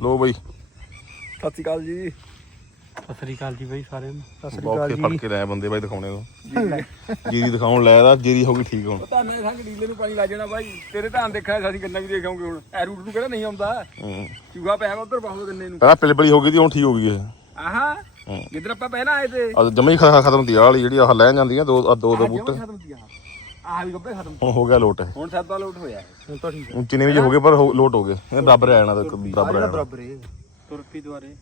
ਲੋ ਬਈ। ਸਤਿ ਸ਼੍ਰੀ ਅਕਾਲ ਜੀ। ਸਤਿ ਸ੍ਰੀ ਅਕਾਲ ਜੀ ਬਾਈ ਸਾਰਿਆਂ ਨੂੰ। ਸਤਿ ਸ਼੍ਰੀ ਬਹੁਤ ਅਕਾਲ ਕੇ ਫੜ ਜੀ। ਕੇ ਲੈ ਬੰਦੇ ਬਾਈ ਦਿਖਾਉਣੇ ਨੂੰ ਜੀਰੀ ਦਿਖਾਉਣ ਲੈ ਦਾ ਜੀਰੀ ਹੋ ਗਈ ਠੀਕ ਹੁਣ। ਪਤਾ ਮੈਂ ਸੰਗ ਡੀਲੇ ਨੂੰ ਪਾਣੀ ਲੱਗ ਜਾਣਾ ਬਾਈ। ਤੇਰੇ ਧਾਨ ਦੇਖਿਆ ਅਸੀਂ ਗੰਨਾ ਵੀ ਦੇਖਾਂਗੇ ਹੁਣ। ਐ ਰੂਟ ਨੂੰ ਕਿਹੜਾ ਨਹੀਂ ਆਉਂਦਾ। ਹੂੰ। ਚੂਹਾ ਪਿਆ ਵਾ ਉਧਰ ਬਹੁਤ ਗੰਨੇ ਨੂੰ। ਪਹਿਲਾਂ ਪਿਲਪਲੀ ਹੋ ਗਈ ਸੀ ਹੁਣ ਠੀਕ ਹੋ ਗਈ ਇਹ। ਆਹਾ। ਹੂੰ। ਜਿੱਧਰ ਆਪਾਂ ਪਹਿਲਾਂ ਆਏ ਤੇ। ਅੱਜ ਜਮਾ ਹੀ ਖ- ਖਤਮ ਦੀ ਆਹ ਵਾਲੀ ਜਿਹੜੀ ਆਹ ਲੈ ਜਾਂਦੀਆਂ ਦੋ ਆਹ ਦੋ ਦੋ ਬੂਟੇ। ਖਤਮ ਸੀ ਆਹ ਆਹ ਵੀ ਗੱਬੇ ਖਤਮ। ਹੁਣ ਹੋ ਗਿਆ ਲੋਟ। ਇਹ ਹੁਣ ਸੱਤ ਦਾ ਲੋਟ ਹੋਇਆ ਹੁਣ ਤਾਂ ਠੀਕ ਹੁਣ ਜਿੰਨੇ ਵੀ ਹੋ ਗਏ ਪਰ ਹੋ- ਲੋਟ ਹੋ ਗਏ। ਇਹ ਬਰਾਬਰ ਆ ਜਾਣਾ ਤਾਂ ਬਰਾਬਰ ਆ ਜਾਣਾ ਬਰਾਬਰ ਹੈ ਤੁਰਪੀ ਦੁਆਰੇ।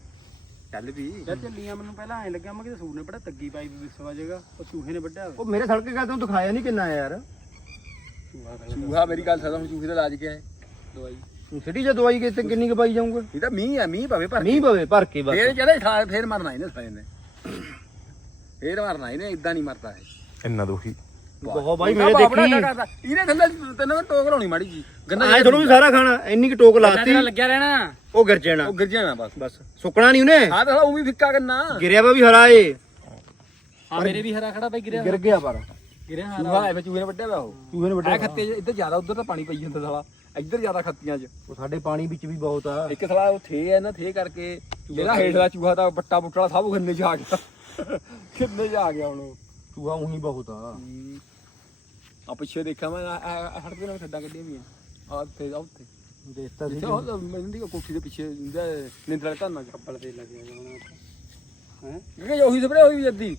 ਚੱਲ ਵੀ। ਜਦ ਚੱਲੀਆਂ ਮੈਨੂੰ ਪਹਿਲਾਂ ਐ ਲੱਗਿਆ ਮੈਂ ਕਿ ਸੂਰ ਨੇ ਬੜਾ ਤੱਗੀ ਪਾਈ ਵੀ ਵਿਸਵਾ ਜਗਾ ਉਹ ਚੂਹੇ ਨੇ ਵੱਢਿਆ ਹੋਇਆ। ਉਹ ਮੇਰੇ ਸੜਕ ਕੇ ਤੂੰ ਦਿਖਾਇਆ ਨਹੀਂ ਕਿੰਨਾ ਯਾਰ। ਚੂਹਾ ਖੜਾ ਚੂਹਾ ਮੇਰੀ ਗੱਲ ਸੁਣ ਹੁਣ ਚੂਹੇ ਦਾ ਇਲਾਜ ਕਿਆ ਹੈ? ਦਵਾਈ। ਸਿੱਟੀ ਜੇ ਦਵਾਈ ਕਿਤੇ ਕਿੰਨੀ ਕੁ ਪਾਈ ਜਾਊਗਾ? ਇਹ ਤਾਂ ਮੀਂਹ ਆ ਮੀਂਹ ਪਵੇ ਪਰ ਮੀਂਹ ਪਵੇ ਭਰ ਕੇ ਬਸ। ਫੇਰ ਜਿਹੜੇ ਖਾ ਫੇਰ ਮਰਨਾ ਇਹਨੇ ਨੇ ਫੇਰ ਮਰਨਾ ਇਹਨੇ ਇਦਾਂ ਨਹੀਂ ਮਰਦਾ ਇਹ। ਇੰਨਾ ਦੁਖੀ। ਬਹੁਤ ਬਾਈ ਉਹਦਾ ਮੇਰੇ ਬਾਪ ਦੇਖੀ। ਨਾ ਕਰਦਾ। ਇਹਨੇ ਗੰਦਾ ਤੈਨੂੰ ਟੋਕ ਲਾਉਣੀ ਮਾੜੀ ਜੀ। ਗੰਦਾ ਐ ਥੋੜੂ ਵੀ ਸਾਰਾ ਖਾਣਾ ਇੰਨੀ ਕੁ ਟੋਕ ਲਾਤੀ। ਤੇਰਾ ਲੱਗਿਆ ਰਹਿਣਾ। ਉਹ ਗਿਰ ਜਾਣਾ। ਉਹ ਗਿਰ ਜਾਣਾ ਬਸ। ਬਸ। ਸੁੱਕਣਾ ਨਹੀਂ ਉਹਨੇ? ਹਾਂ ਤਾਂ ਉਹ ਵੀ ਫਿੱਕਾ ਕਰਨਾ। ਗਿਰਿਆ ਵਾ ਵੀ ਹਰਾ ਏ। ਹਾਂ ਮੇਰੇ ਵੀ ਹਰਾ ਖੜਾ ਬਾਈ ਗਿਰਿਆ ਗਿਰ ਗਿਆ ਪਰ। ਗਿਰਿਆ ਹਰਾ ਚੂਹਾ ਐਵੇਂ ਚੂਹੇ ਨੇ ਵੱਡਿਆ ਵਾ ਉਹ। ਚੂਹੇ ਨੇ ਐ ਖੱਤੇ 'ਚ ਇੱਧਰ ਜ਼ਿਆਦਾ ਉੱਧਰ ਤਾਂ ਪਾਣੀ ਪਈ ਜਾਂਦਾ ਸਾਲਾ। ਇੱਧਰ ਜ਼ਿਆਦਾ ਖੱਤੀਆਂ 'ਚ। ਉਹ ਸਾਡੇ ਪਾਣੀ ਵਿੱਚ ਵੀ ਬਹੁਤ ਆ। ਇੱਕ ਸਾਲਾ ਉਹ ਥੇ ਹੈ ਨਾ ਥੇ ਕਰਕੇ। ਜਿਹੜਾ ਹੇਠਲਾ ਚੂਹਾ ਦਾ ਬੱਟਾ ਬੁੱਟਾ ਸਭ 'ਚ ਆ ਗਿਆ। ਕਿੰਨੇ 'ਚ ਆ ਗਿਆ ਹੁਣ ਉਹ। ਚੂਹਾ ਉਹੀ ਬਹੁਤ ਆ। ਆ ਪਿੱਛੇ ਦੇਖਿਆ ਮੈਂ ਹੜਦੇ ਨਾਲ ਖੱਡਾ ਕੱਢੀਆਂ ਵੀ ਆ। ਉੱਥੇ ਆ ਉੱਥੇ। ਦੇਖਤਾ ਸੀ ਜਿੱਥੇ ਉਹ ਮੈਨੂੰ ਦੀ ਕੋਠੀ ਦੇ ਪਿੱਛੇ ਹੁੰਦਾ ਨਿੰਦਰਾ ਧੰਨਾ ਚ ਕੱਪੜ ਤੇ ਲੱਗਿਆ ਜਾਣਾ ਹੈ? ਕਿਉਂਕਿ ਉਹੀ ਸਪਰੇ ਹੋਈ ਵੀ ਜੱਦੀ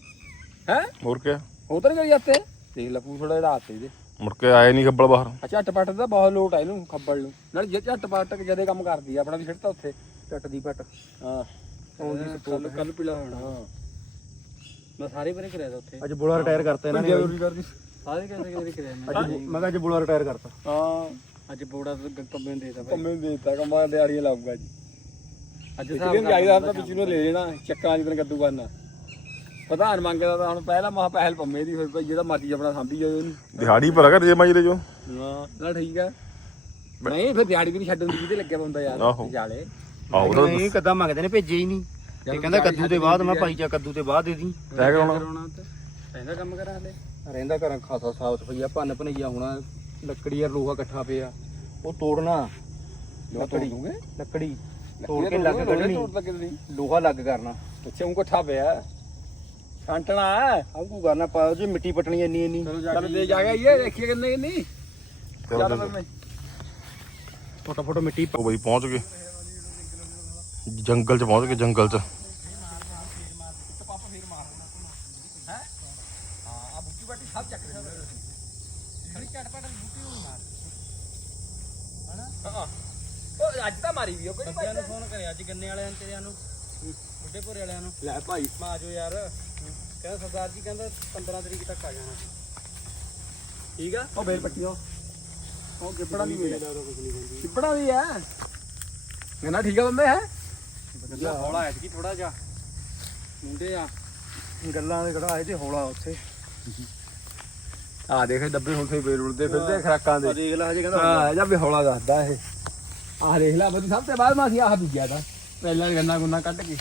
ਹੈ? ਮੁੜ ਕੇ ਉਧਰ ਗਈ ਜਾਂਦੇ ਦੇਖ ਲੈ ਪੂ ਥੋੜਾ ਰਾਤ ਤੇ ਇਹਦੇ। ਮੁੜ ਕੇ ਆਏ ਨਹੀਂ ਗੱਬਲ ਬਾਹਰ। ਆ ਝੱਟ ਪੱਟ ਦਾ ਬਹੁਤ ਲੋਟ ਆ ਇਹਨੂੰ ਖੱਬਲ ਨੂੰ। ਨਾਲ ਜੇ ਝੱਟ ਪੱਟ ਜਦੇ ਕੰਮ ਕਰਦੀ ਆ ਆਪਣਾ ਵੀ ਛੱਡਤਾ ਉੱਥੇ। ਟੱਟ ਦੀ ਪੱਟ। ਹਾਂ। ਕੱਲ ਕੱਲ ਪੀਲਾ ਹੋਣਾ। ਮੈਂ ਸਾਰੇ ਬਰੇ ਕਰਿਆ ਤਾ ਉੱਥੇ। ਅੱਜ ਬੋਲਾ ਰਿਟਾਇਰ ਕਰਤਾ ਇਹਨਾਂ ਨੇ। ਬਾਈ। ਕਰਦੀ ਸਾਰੇ ਕਹਿੰਦੇ ਕਿਹਦੇ ਕਰਿਆ ਮੈਂ। ਅੱਜ ਮੈਂ ਕਿਹਾ ਅੱਜ ਬੋਲਾ ਰਿਟਾਇਰ ਕਰਤਾ। ਹਾਂ। ਅੱਜ ਬੋੜਾ ਕੰਬੇ ਨੂੰ ਦੇਤਾ ਬਾਈ ਕੰਮੇ ਨੂੰ ਦੇਤਾ ਕੰਮਾਂ ਦੇ ਆੜੀਆਂ ਲਾਊਗਾ ਜੀ ਅੱਜ ਇੱਕ ਹਿਸਾਬ ਦਿਨ ਕਰ ਜਾਈਦਾ ਤਾਂ ਵਿੱਚ ਨੂੰ ਲੈ ਲੈਣਾ ਚੱਕਾਂ ਜਿੱਦਣ ਕੱਦੂ ਕਰਨਾ। ਪ੍ਰਧਾਨ ਮੰਗਦਾ ਤਾਂ ਹੁਣ ਪਹਿਲਾ ਮਹਾ ਪਹਿਲ ਪੰਮੇ ਦੀ ਫਿਰ ਭਾਈ ਜਿਹੜਾ ਮਰਜ਼ੀ ਆਪਣਾ ਸਾਂਭੀ ਜਾਓ ਉਹਨੂੰ। ਦਿਹਾੜੀ ਪਰ ਅਗਰ ਜੇ ਮਾਜਰੇ ਜੋ। ਹਾਂ। ਨਾ ਠੀਕ ਆ। ਨਹੀਂ ਫਿਰ ਦਿਹਾੜੀ ਵੀ ਨਹੀਂ ਛੱਡਣ ਦੀ ਕਿਤੇ ਲੱਗਿਆ ਬੰਦਾ ਯਾਰ ਆਹੋ। ਜਾਲੇ। ਆਹੋ ਤਾਂ ਨਹੀਂ ਕਦਾਂ ਮੰਗਦੇ ਨੇ ਭੇਜੇ ਹੀ ਨਹੀਂ। ਇਹ ਕਹਿੰਦਾ ਕੱਦੂ ਤੇ ਬਾਅਦ ਮੈਂ ਭਾਈ ਚਾ ਕੱਦੂ ਤੇ ਬਾਅਦ ਦੇ ਦੀ। ਕਰਾਉਣਾ ਕਰਾਉਣਾ ਤੇ। ਕਹਿੰਦਾ ਕੰਮ ਕਰਾ ਹਲੇ ਰਹਿੰਦਾ ਘਰਾਂ ਖਾਸਾ ਸਾਫ਼ ਸਫਾਈਆ ਭੰਨ ਭਨਈਆ ਹੋਣਾ ਲੱਕੜੀ ਯਾਰ ਲੋਹਾ ਇਕੱਠਾ ਪਿਆ। ਉਹ ਤੋੜਨਾ। ਲੱਕੜੀ ਲੱਕੜੀ। ਤੋੜ ਕੇ ਲੱਗ ਨਹੀਂ ਲੋਹਾ ਲੱਗ ਕਰਨਾ। ਅੱਛਾ ਉਹ ਇਕੱਠਾ ਪਿਆ। ਛਾਂਟਣਾ ਆਹ ਕੋ ਕਰਨਾ ਪਾ ਜੀ ਮਿੱਟੀ ਪਟਣੀ ਇੰਨੀ ਇੰਨੀ। ਚੱਲ ਦੇ ਜਾ ਗਿਆ ਇਹ ਦੇਖੀਏ ਕਿੰਨੇ ਕਿੰਨੀ। ਚੱਲ ਮੈਂ। ਫੋਟੋ ਫੋਟੋ ਮਿੱਟੀ ਪਾ- ਉਹ ਬਈ ਪਹੁੰਚ ਗਏ। ਜੰਗਲ ਚ ਪਹੁੰਚ ਗਏ ਜੰਗਲ ਚ ਆ ਬੁੱਕੀ ਬਾਟੀ ਸਭ ਚੱਕ ਖੜੀ ਝਟਪਟ ਬੁੱਕੀ ਨੂੰ ਮਾਰ ਹਣਾ ਉਹ ਅੱਜ ਤਾਂ ਮਾਰੀ ਵੀ ਉਹ ਕਿਹੜੀ ਬੰਦਿਆਂ ਨੂੰ ਫੋਨ ਕਰਿਆ ਅੱਜ ਗੰਨੇ ਵਾਲਿਆਂ ਨੂੰ ਤੇਰਿਆਂ ਨੂੰ ਬੁੱਢੇਪੁਰੇ ਵਾਲਿਆਂ ਨੂੰ। ਲੈ ਭਾਈ। ਮੈਂ ਆਜੋ ਯਾਰ। ਕਹਿੰਦਾ ਸਰਦਾਰ ਜੀ ਕਹਿੰਦਾ 15 ਤਰੀਕ ਤੱਕ ਆ ਜਾਣਾ। ਠੀਕ ਆ? ਉਹ ਬੇਲ ਪੱਟੀ ਉਹ ਉਹ ਗਿੱਪੜਾ ਵੀ ਹੈ ਗਿੱਪੜਾ ਵੀ ਹੈ ਗੰਨਾ ਠੀਕ ਆ ਬੰਦੇ ਹੈ? ਬੰਦਾ ਹੌਲਾ ਹੈ ਕਿ ਥੋੜਾ ਜਿਹਾ। ਮੁੰਡੇ ਆ। ਗੱਲਾਂ ਦੇ ਕਢਾਏ ਤੇ ਹੌਲਾ ਉੱਥੇ। ਆ ਦੇਖ ਡੱਬੇ ਹੁਣ ਤੇ ਬੇਲ ਉੜਦੇ ਫਿਰਦੇ ਖਰਾਕਾਂ ਦੇ। ਦੇਖ ਲੈ ਹਜੇ ਕਹਿੰਦਾ ਹਾਂ ਜਾਂ ਵੀ ਹੌਲਾ ਦੱਸਦਾ ਇਹ। ਆਹ ਦੇਖ ਲੈ ਬਦੀ ਸਭ ਤੋਂ ਬਾਅਦ ਮਾ ਸੀ ਆਹ ਬੀਜਿਆ ਤਾਂ ਪਹਿਲਾਂ ਗੰਨਾ ਗੁੰਨਾ ਕੱਢ ਕੇ।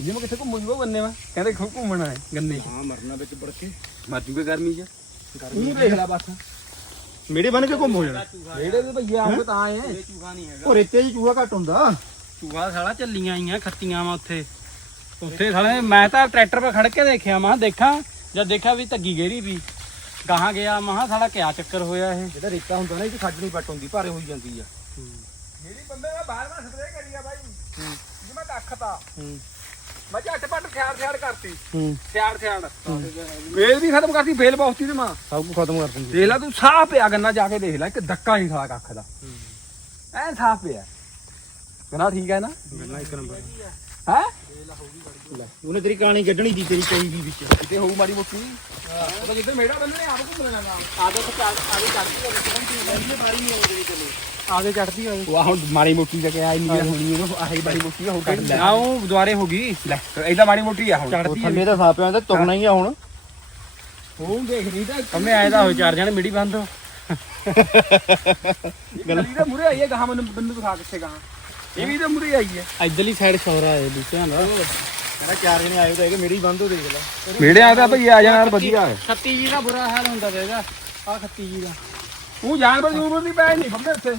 ਜਿਵੇਂ ਕਿੱਥੇ ਘੁੰਮ ਜੂਗਾ ਬੰਨੇ ਵਾ ਕਹਿੰਦੇ ਘੁ- ਘੁੰਮਣਾ ਹੈ ਗੰਨੇ। ਹਾਂ ਮਰਨਾ ਵਿੱਚ ਵੜ ਕੇ। ਮਰ ਜੂਗੇ ਗਰਮੀ 'ਚ। ਉਹ ਦੇਖ ਲੈ ਬਸ। ਮੇੜੇ ਬਣ ਕੇ ਘੁੰਮ ਹੋ ਜਾਣਾ। ਜਿਹੜੇ ਦੇ ਭਈਆ ਆਉਂਗੇ ਤਾਂ ਆਏ ਇਹ ਚੂਹਾ ਨਹੀਂ ਹੈਗਾ। ਉਹ ਰੇਤੇ 'ਚ ਚੂਹਾ ਘੱਟ ਹੁੰਦਾ। ਚੂਹਾ ਸਾਲਾ ਚੱਲੀਆਂ ਆਈਆਂ ਖੱਤੀਆਂ ਵਾ ਉੱਥੇ। ਉੱਥੇ ਸਾਲੇ ਮੈਂ ਤਾਂ ਟਰੈਕਟਰ 'ਤੇ ਖੜ ਕੇ ਦੇਖਿਆ ਮੈਂ ਦੇਖਾਂ। ਜਦ ਦੇਖਿਆ ਵੀ ਧੱਗੀ ਗੇਰੀ ਵੀ ਗਾਹਾਂ ਗਿਆ ਮੈਂ ਕਿਹਾ ਸਾਲਾ ਕਿਆ ਚੱਕਰ ਹੋਇਆ ਇਹ? ਜਿਹੜਾ ਰੇਤਾ ਹੁੰਦਾ ਨਾ ਇਹ ਖੱਡ ਨਹੀਂ ਪੱਟ ਹੁੰਦੀ ਭਾਰੇ ਹੋਈ ਜਾਂਦੀ ਆ। ਜਿਹੜੀ ਬੰਦੇ ਨੇ ਬਾਹਰ ਬਾਹਰ ਸਪਰੇ ਕਰੀ ਆ ਬਾਈ ਜਿਵੇਂ ਕੱਖਤਾ ਹੂੰ। ਮੈਂ ਝੱਟ ਪੱਟ ਥਿਆੜ ਥਿਆੜ ਕਰਤੀ। ਹੂੰ। ਥਿਆੜ ਥਿਆੜ ਵੇਲ ਵੀ ਖਤਮ ਕਰਤੀ ਵੇਲ ਬਹੁਤੀ ਤੇ ਮਾਂ। ਸਭ ਕੁਝ ਖਤਮ ਕਰ ਦਿੰਦੀ ਦੇਖ ਲੈ ਤੂੰ ਸਾਫ਼ ਪਿਆ ਗੰਨਾ ਜਾ ਕੇ ਦੇਖ ਲੈ ਇੱਕ ਧੱਕਾ ਨਹੀਂ ਖਾਲਾ ਕੱਖ ਦਾ। ਐ ਸਾਫ਼ ਪਿਆ। ਗੰਨਾ ਠੀਕ ਹੈ ਨਾ? ਗੱਲਾਂ ਇੱਕ ਨੰਬਰ। ਹੈ? ਉਹਨੇ ਤੇਰੀ ਕਹਾਣੀ ਕੱਢਣੀ ਦੀ ਤੇਰੀ ਕਹੀ ਦੀ ਵਿੱਚ। ਕਿਤੇ ਹੋਊ ਮਾੜੀ ਮੋਟੀ। ਉਹ ਤਾਂ ਜਿੱਧਰ ਮੇੜਾ ਬੰਨਣੇ ਆਪ ਘੁੰਮ ਲੈਣਾ ਆਦੇ ਤੋਂ ਆਦੇ ਚੜਦੀ ਆਗੇ ਚੜਦੀ ਹੋਈ ਉਹ। ਹੁਣ ਮਾੜੀ ਮੋਟੀ ਦਾ ਕਿਹਾ ਇੰਨੀ ਹੋਣੀ ਇਹਨੂੰ ਆਹੀ ਮੋਟੀ ਆ ਹੋਰ ਕੱਢ ਲੈ। ਆ ਉਹ ਦੁਆਰੇ ਹੋ ਗਈ। ਲੈ। ਇਹਦਾ ਮਾੜੀ ਮੋਟੀ ਆ ਹੁਣ। ਉਹ ਥੱਲੇ ਦਾ ਸਾਪ ਪਿਆ ਹੁੰਦਾ ਤੁਰਨਾ ਹੀ ਆ ਹੁਣ। ਉਹ ਦੇਖ ਨਹੀਂ ਤਾਂ ਕੰਮੇ ਆਏ ਤਾਂ ਹੋਏ ਚਾਰ ਜਣੇ ਮਿੜੀ ਬੰਦ। ਗਲੀ ਦੇ ਮੂਰੇ ਆਈ ਹੈ ਗਾਹਾਂ ਮੈਨੂੰ ਬੰਦੂ ਦਿਖਾ ਕਿੱਥੇ ਗਾਹਾਂ। ਇਹ ਵੀ ਤਾਂ ਮੂਰੇ ਆਈ ਹੈ। ਇਧਰਲੀ ਸਾਈਡ ਸ਼ੌਰਾ ਆਏ ਦੂਸਰਿਆਂ ਦਾ ਕਹਿੰਦਾ ਚਾਰ ਜਣੇ ਆਏ ਤਾਂ ਹੈਗੇ ਮੇਰੀ ਬੰਦ ਹੋ ਦੇਖ ਲੈ ਮੇੜੇ ਆ ਤਾਂ ਭਈ ਆ ਜਾਣਾ ਯਾਰ ਵਧੀਆ ਹੈ। ਖੱਤੀ ਜੀ ਦਾ ਬੁਰਾ ਹਾਲ ਹੁੰਦਾ ਪਏਗਾ ਆ ਖੱਤੀ ਜੀ ਦਾ। ਤੂੰ ਜਾਨਵਰ ਜੂਨਵਰ ਦੀ ਪੈ ਨਹੀਂ ਬੰਦੇ ਉੱਥੇ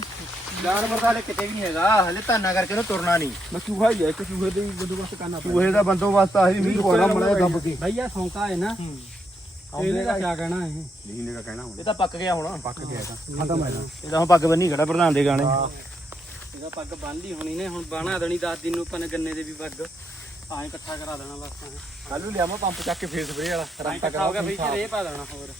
ਜਾਨਵਰ ਤਾਂ ਹਲੇ ਕਿਤੇ ਵੀ ਨਹੀਂ ਹੈਗਾ ਹਲੇ ਧਾਨਾ ਕਰਕੇ ਉਹਨੂੰ ਤੁਰਨਾ ਨਹੀਂ। ਮੈਂ ਚੂਹਾ ਹੀ ਹੈ ਇੱਕ ਚੂਹੇ ਦੇ ਬੰਦੋਬਸਤ ਕਰਨਾ ਪੈਣਾ। ਚੂਹੇ ਦਾ ਬੰਦੋਬਸਤ ਆਹੀ ਮੀਂਹ ਪਾਉਣਾ ਮੜਾ ਗੱਬ ਕੇ। ਭਾਈ ਆ ਸੌਂਕਾ ਹੈ ਨਾ। ਇਹਨੇ ਦਾ ਕੀ ਕਹਿਣਾ ਇਹ? ਨਹੀਂ ਨੇ ਕਹਿਣਾ ਹੁਣ। ਇਹ ਤਾਂ ਪੱਕ ਗਿਆ ਹੁਣ। ਪੱਕ ਗਿਆ। ਤਾਂ ਖਤਮ ਹੈ। ਇਹ ਤਾਂ ਹੁਣ ਪੱਗ ਬੰਨੀ ਖੜਾ ਪ੍ਰਧਾਨ ਦੇ ਗਾਣੇ। ਇਹਦਾ ਪੱਗ ਬੰਨ ਲਈ ਹੋਣੀ ਨੇ ਹੁਣ ਬਾਣਾ ਦੇਣੀ 10 ਦਿਨ ਨੂੰ ਆਪਾਂ ਨੇ ਗੰਨੇ ਦੇ ਵੀ ਪੱਗ। ਆਏ ਇਕੱਠਾ ਕਰਾ ਦੇਣਾ ਬਸ ਐਂ। ਕੱਲ ਨੂੰ ਲਿਆਵਾਂ ਪੰਪ ਚੱਕ ਕੇ ਫੇਸ ਸਪਰੇ ਵਾਲਾ ਐਂ ਇਕੱਠਾ ਹੋ ਗਿਆ ਰੇ ਪਾ ਦੇਣਾ ਹੋਰ।